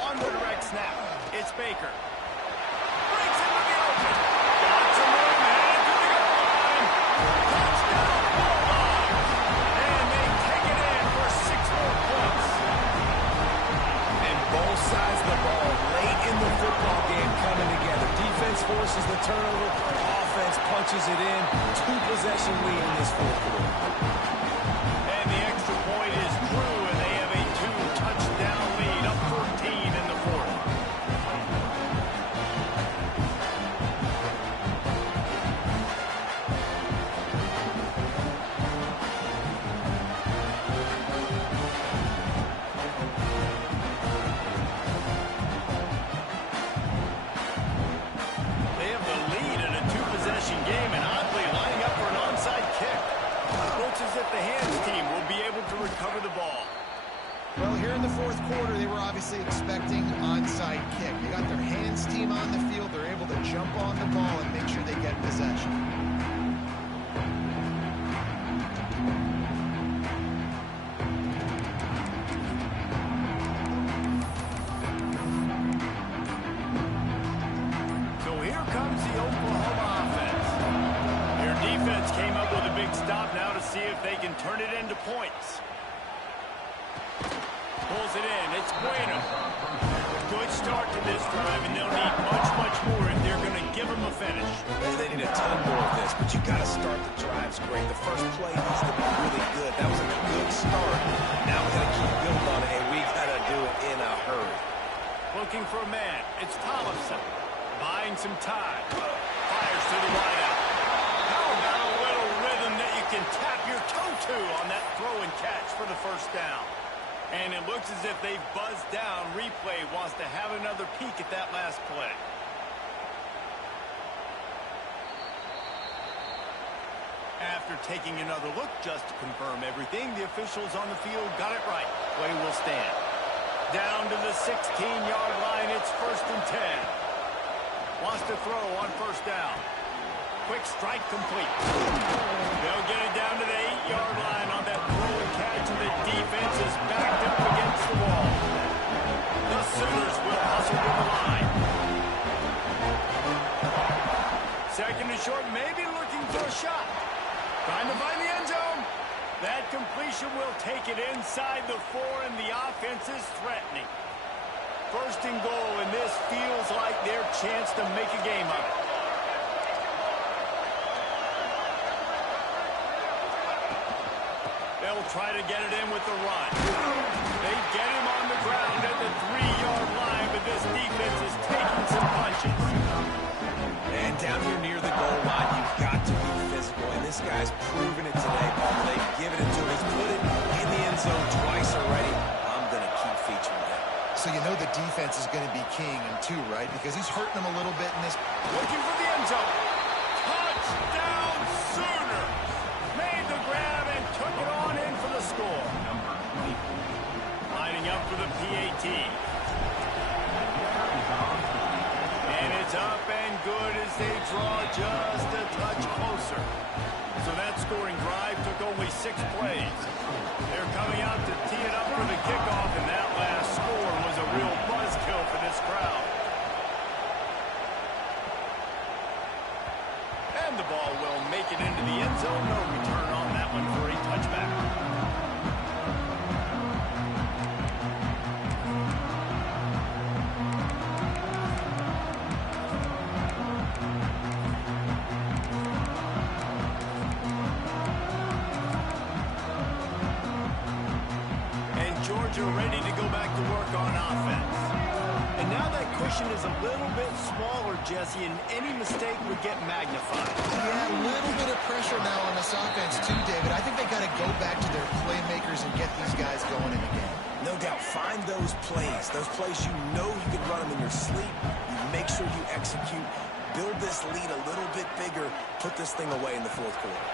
On the direct snap, it's Baker. Breaks into the open. Got some room, headed to the goal line. Touchdown, Bulldogs. And they take it in for 6 more points. And both sides of the ball late in the football game coming together. Defense forces the turnover. Offense punches it in. 2-possession lead in this fourth quarter. And the extra point is true, and they have a 2-touchdown lead, up 14 in the fourth. They have the lead in a 2-possession game, and oddly lining up for an onside kick. Looks as if the hands team will be able to recover the ball. Well, here in the fourth quarter, they were obviously expecting onside kick. They got their hands team on the field. They're able to jump on the ball and make sure they get possession. So here comes the Oklahoma offense. Their defense came up with a big stop now to see if they can turn it into points. Pulls it in. It's Bueno. Good start to this drive, and they'll need much, much more if they're going to give them a finish. They need a ton more of this, but you got to start the drives great. The first play needs to be really good. That was a good start. Now we got to keep building on it, and we got to do it in a hurry. Looking for a man. It's Tollefson. Buying some time. Fires to the wideout. How about a little rhythm that you can tap your toe to on that throw and catch for the first down? And it looks as if they've buzzed down. Replay wants to have another peek at that last play. After taking another look just to confirm everything, the officials on the field got it right. Play will stand. Down to the 16-yard line, it's 1st and 10. Wants to throw on first down. Quick strike complete. They'll get it down to the 8-yard line on that throw and catch, and the defense is backed up against the wall. The Sooners will hustle to the line. 2nd and short, maybe looking for a shot. Trying to find the end zone. That completion will take it inside the 4, and the offense is threatening. first and goal, and this feels like their chance to make a game of it. They'll try to get it in with the run. They get him on the ground at the 3-yard line, but this defense is taking some punches. And down here near the goal line, you've got to be physical, and this guy's proven it today, Palmer. They've given it to him. He's put it in the end zone twice already. I'm going to keep featuring him. So you know the defense is going to be keying him too, right? Because he's hurting them a little bit in this. Looking for the end zone. Touchdown Sooner. Made the grab and took it on in for the score. Lining up for the PAT. And it's up and good as they draw just a touch closer. So that scoring drive took only 6 plays. They're coming out to tee it up for the kickoff, and that last score was a real buzzkill for this crowd. And the ball will make it into the end zone. No return on that one for a touchback. Georgia ready to go back to work on offense. And now that cushion is a little bit smaller, Jesse, and any mistake would get magnified. Yeah, a little bit of pressure now on this offense too, David. I think they got to go back to their playmakers and get these guys going in the game. No doubt, find those plays you know you can run them in your sleep. You make sure you execute, build this lead a little bit bigger, put this thing away in the fourth quarter.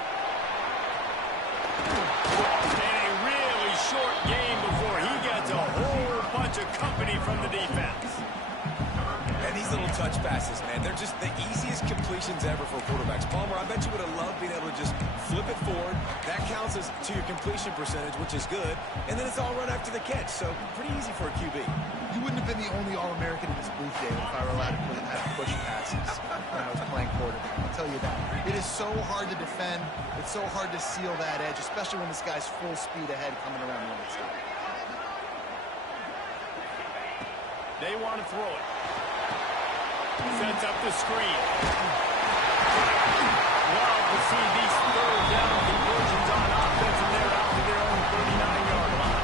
Short game before he gets a whole bunch of company from the defense. And these little touch passes, man, they're just the easiest completions ever for quarterbacks. Palmer, I bet you would have loved being able to just flip it forward. That counts as to your completion percentage, which is good. And then it's all run after the catch, so pretty easy for a QB. You wouldn't have been the only All-American in this booth, David, if I were allowed to have push passes when I was playing quarterback. I'll tell you that. It is so hard to defend. It's so hard to seal that edge, especially when this guy's full speed ahead coming around the outside. They want to throw it. Sets up the screen. Love to see these third down conversions on offense, and they're out to their own 39-yard line.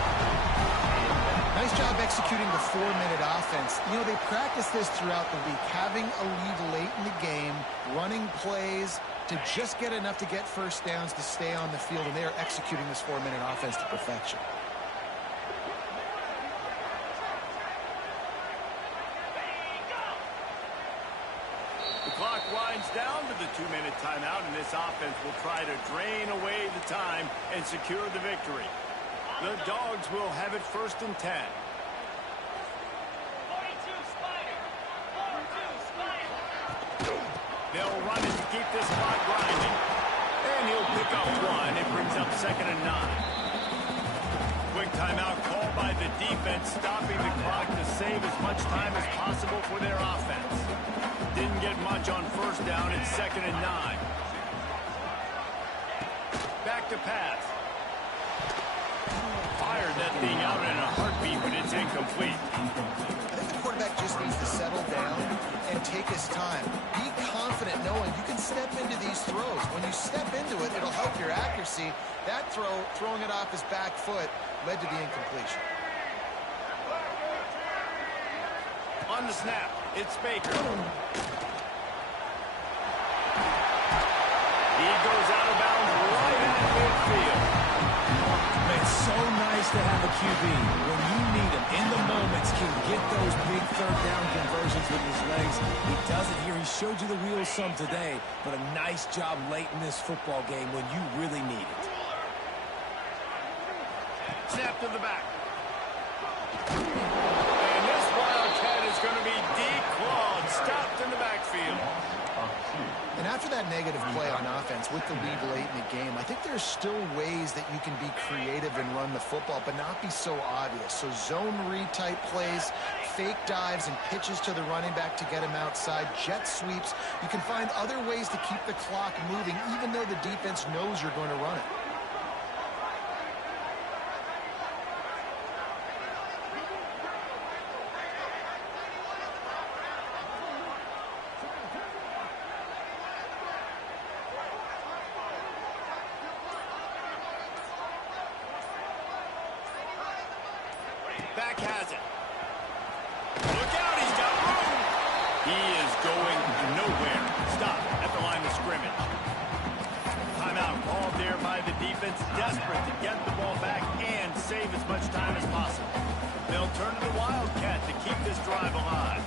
Nice job executing the 4-minute offense. You know, they practice this throughout the week, having a lead late in the game, running plays to just get enough to get first downs to stay on the field, and they are executing this 4-minute offense to perfection. The clock winds down to the 2-minute timeout, and this offense will try to drain away the time and secure the victory. The Dogs will have it 1st and 10. 42 Spider. 42 Spider. They'll run it to keep this clock grinding. And he'll pick up 1. It brings up 2nd and 9. Quick timeout called by the defense, stopping the clock to save as much time as possible for their offense. Didn't get much on 1st down. It's 2nd and 9. Back to pass. Fired that thing out in a heartbeat, but it's incomplete. I think the quarterback just needs to settle down and take his time. Be confident knowing you can step into these throws. When you step into it, it'll help your accuracy. That throw, throwing it off his back foot, led to the incompletion. On the snap, it's Baker. He goes out of bounds right at midfield. It's so nice to have a QB when you need him in the moments, can get those big 3rd down conversions with his legs. He does it here. He showed you the wheels some today, but a nice job late in this football game when you really need it. Snap to the back. And this Wildcat is going to be declawed, stopped in the backfield. And after that negative play on offense with the lead late in the game, I think there's still ways that you can be creative and run the football, but not be so obvious. So zone read type plays, fake dives and pitches to the running back to get him outside, jet sweeps. You can find other ways to keep the clock moving, even though the defense knows you're going to run it. advantage. Timeout called there by the defense, desperate to get the ball back and save as much time as possible. They'll turn to the Wildcat to keep this drive alive.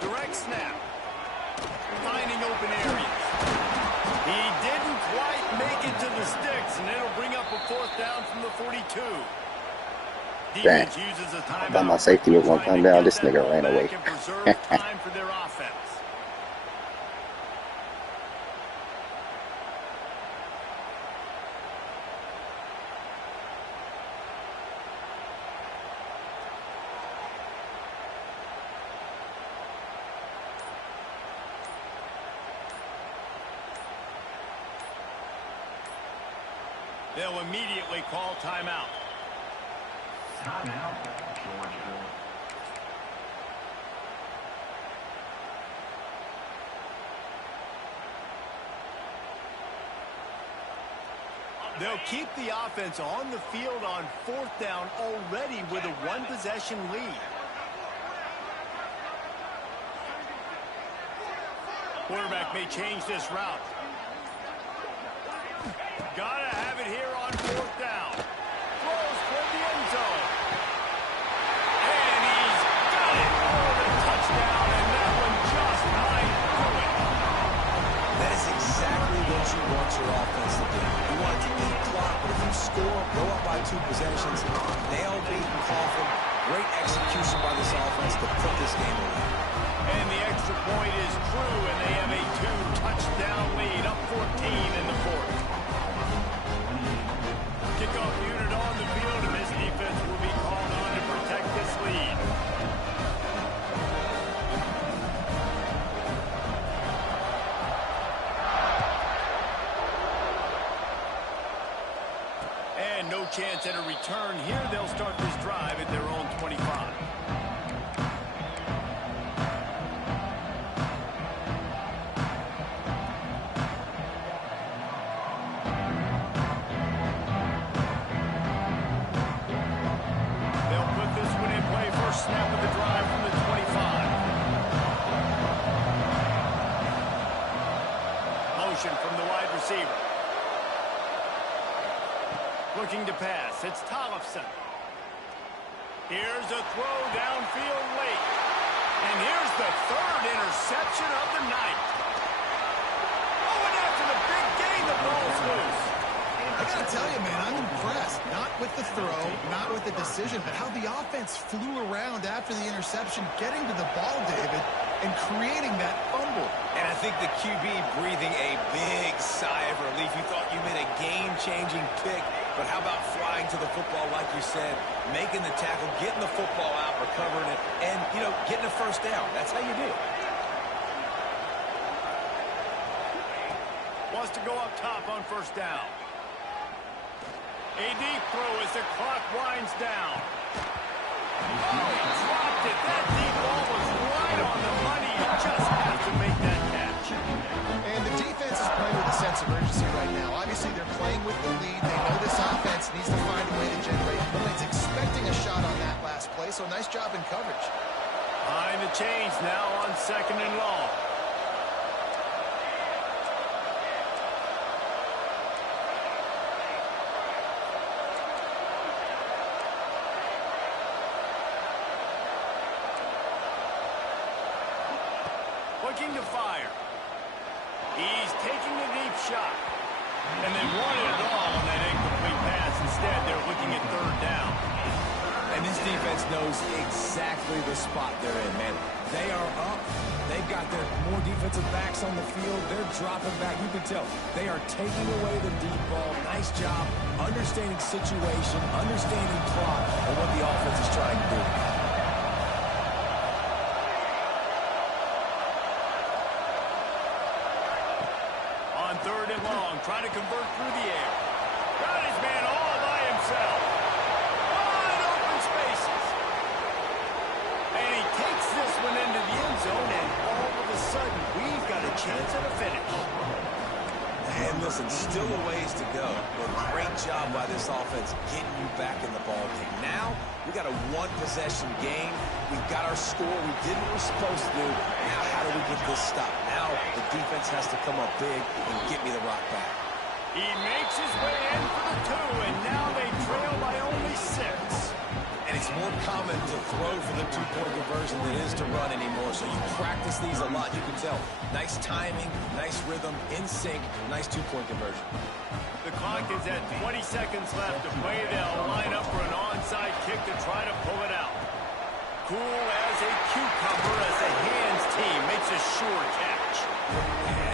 Direct snap. Finding open areas. He didn't quite make it to the sticks, and it'll bring up a 4th down from the 42. Dang. I thought my safety was going to come down. This nigga ran away. Time for their offense. They'll immediately call timeout. Timeout, Georgia. They'll keep the offense on the field on 4th down already with a 1-possession lead. Quarterback may change this route. Gotta have it here on 4th down. Throws toward the end zone. And he's got it for the touchdown, and that one just might do it. That is exactly what you want your offense to do. You want it to eat clock, but if you score, go up by 2 possessions, nail beating coffin, great execution by this offense to put this game away. And the extra point is true, and they have a 2-touchdown lead, up 14 in the 4th. Kickoff unit on the field, and this defense will be called on to protect this lead. And no chance at a return here. They'll start this drive at their own 25. Snap of the drive from the 25. Motion from the wide receiver. Looking to pass. It's Tollefson. Here's a throw downfield late. And here's the 3rd interception of the night. Oh, and after the big gain, the ball's loose. I got to tell you, man, I'm impressed. Not with the throw, not with the decision, but how the offense flew around after the interception, getting to the ball, David, and creating that fumble. And I think the QB breathing a big sigh of relief. You thought you made a game-changing pick, but how about flying to the football, like you said, making the tackle, getting the football out, recovering it, and, you know, getting a 1st down. That's how you do it. Wants to go up top on 1st down. A deep throw as the clock winds down. Oh, he dropped it. That deep ball was right on the money. You just have to make that catch. And the defense is playing with a sense of urgency right now. Obviously, they're playing with the lead. They know this offense needs to find a way to generate points, expecting a shot on that last play, so nice job in coverage. Behind the chains now on 2nd and long. Looking to fire. He's taking the deep shot. And they wanted it all on that incomplete pass. Instead, they're looking at 3rd down. And this defense knows exactly the spot they're in, man. They are up. They've got their more defensive backs on the field. They're dropping back. You can tell they are taking away the deep ball. Nice job understanding situation, understanding clock, and what the offense is trying to do. On 3rd and long, trying to convert through the air. Got his man all by himself. Wide open spaces. And he takes this one into the end zone, and all of a sudden, we've got a chance at a finish. And listen, still a ways to go. go. Well, great job by this offense getting you back in the ball game. Now, we got a one-possession game. We've got our score. We did what we're supposed to do. Now, how do we get this stopped? Now, the defense has to come up big and get me the rock back. He makes his way in for the 2, and now they trail by only 6. And it's more common to throw for the two-point conversion than it is to run anymore. So you practice these a lot. You can tell. Nice timing, nice rhythm, in sync, nice two-point conversion. The clock is at 20 seconds left to play. They'll line up for an onside kick to try to pull it out. Cool as a cucumber as the hands team makes a sure catch.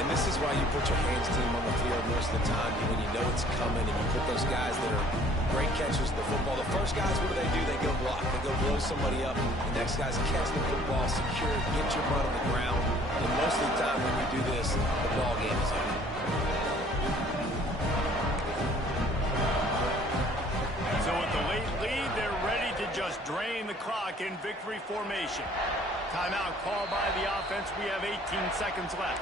And this is why you put your hands team on the field most of the time, when you know it's coming, and you put those guys that are great catchers of the football. The first guys, what do? They go block. They go blow somebody up. The next guys catch the football, secure it, get your butt on the ground. And most of the time when you do this, the ball game is over. So with the late lead, they're ready to just drain the clock in victory formation. Timeout called by the offense. We have 18 seconds left.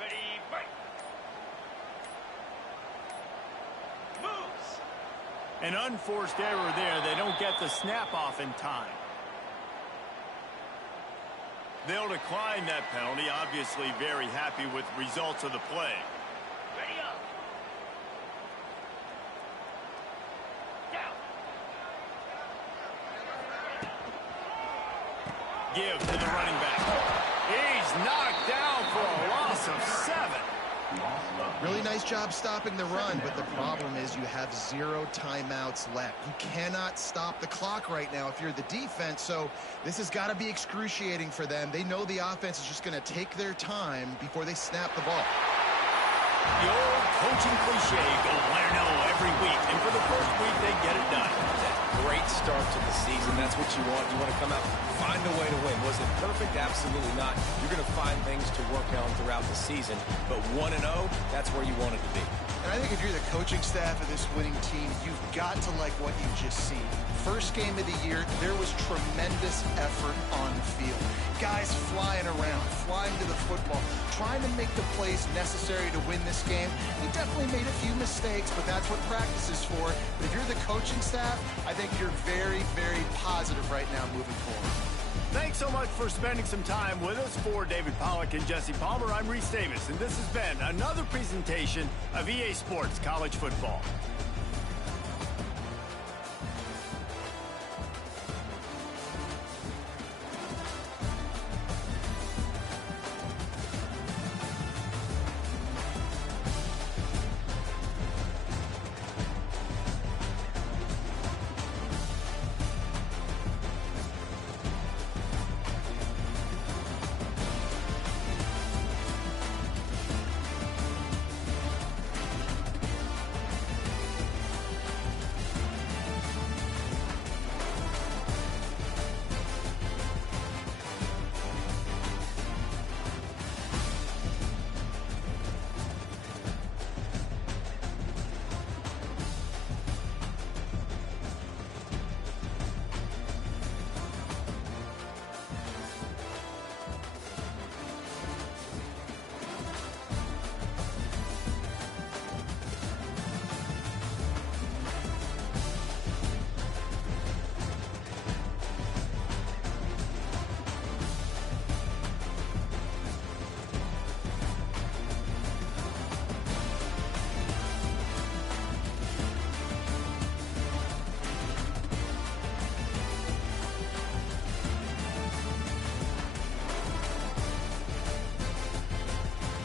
Ready, break. Moves. An unforced error there. They don't get the snap off in time. They'll decline that penalty. Obviously very happy with results of the play. Ready up. Down. Give to the running back. He's knocked down for a loss of 7. Really nice job stopping the run, but the problem is you have 0 timeouts left. You cannot stop the clock right now if you're the defense, so this has got to be excruciating for them. They know the offense is just going to take their time before they snap the ball. The old coaching cliche, go win or no every week. And for the first week, they get it done. Great start to the season. That's what you want. You want to come out, find a way to win. Was it perfect? Absolutely not. You're going to find things to work on throughout the season. But 1-0, that's where you want it to be. And I think if you're the coaching staff of this winning team, you've got to like what you've just seen. First game of the year, there was tremendous effort on the field. Guys flying around, flying to the football, trying to make the plays necessary to win this game. We definitely made a few mistakes, but that's what practice is for. But if you're the coaching staff, I think you're very, very positive right now moving forward. Thanks so much for spending some time with us. For David Pollack and Jesse Palmer, I'm Reese Davis, and this has been another presentation of EA Sports College Football.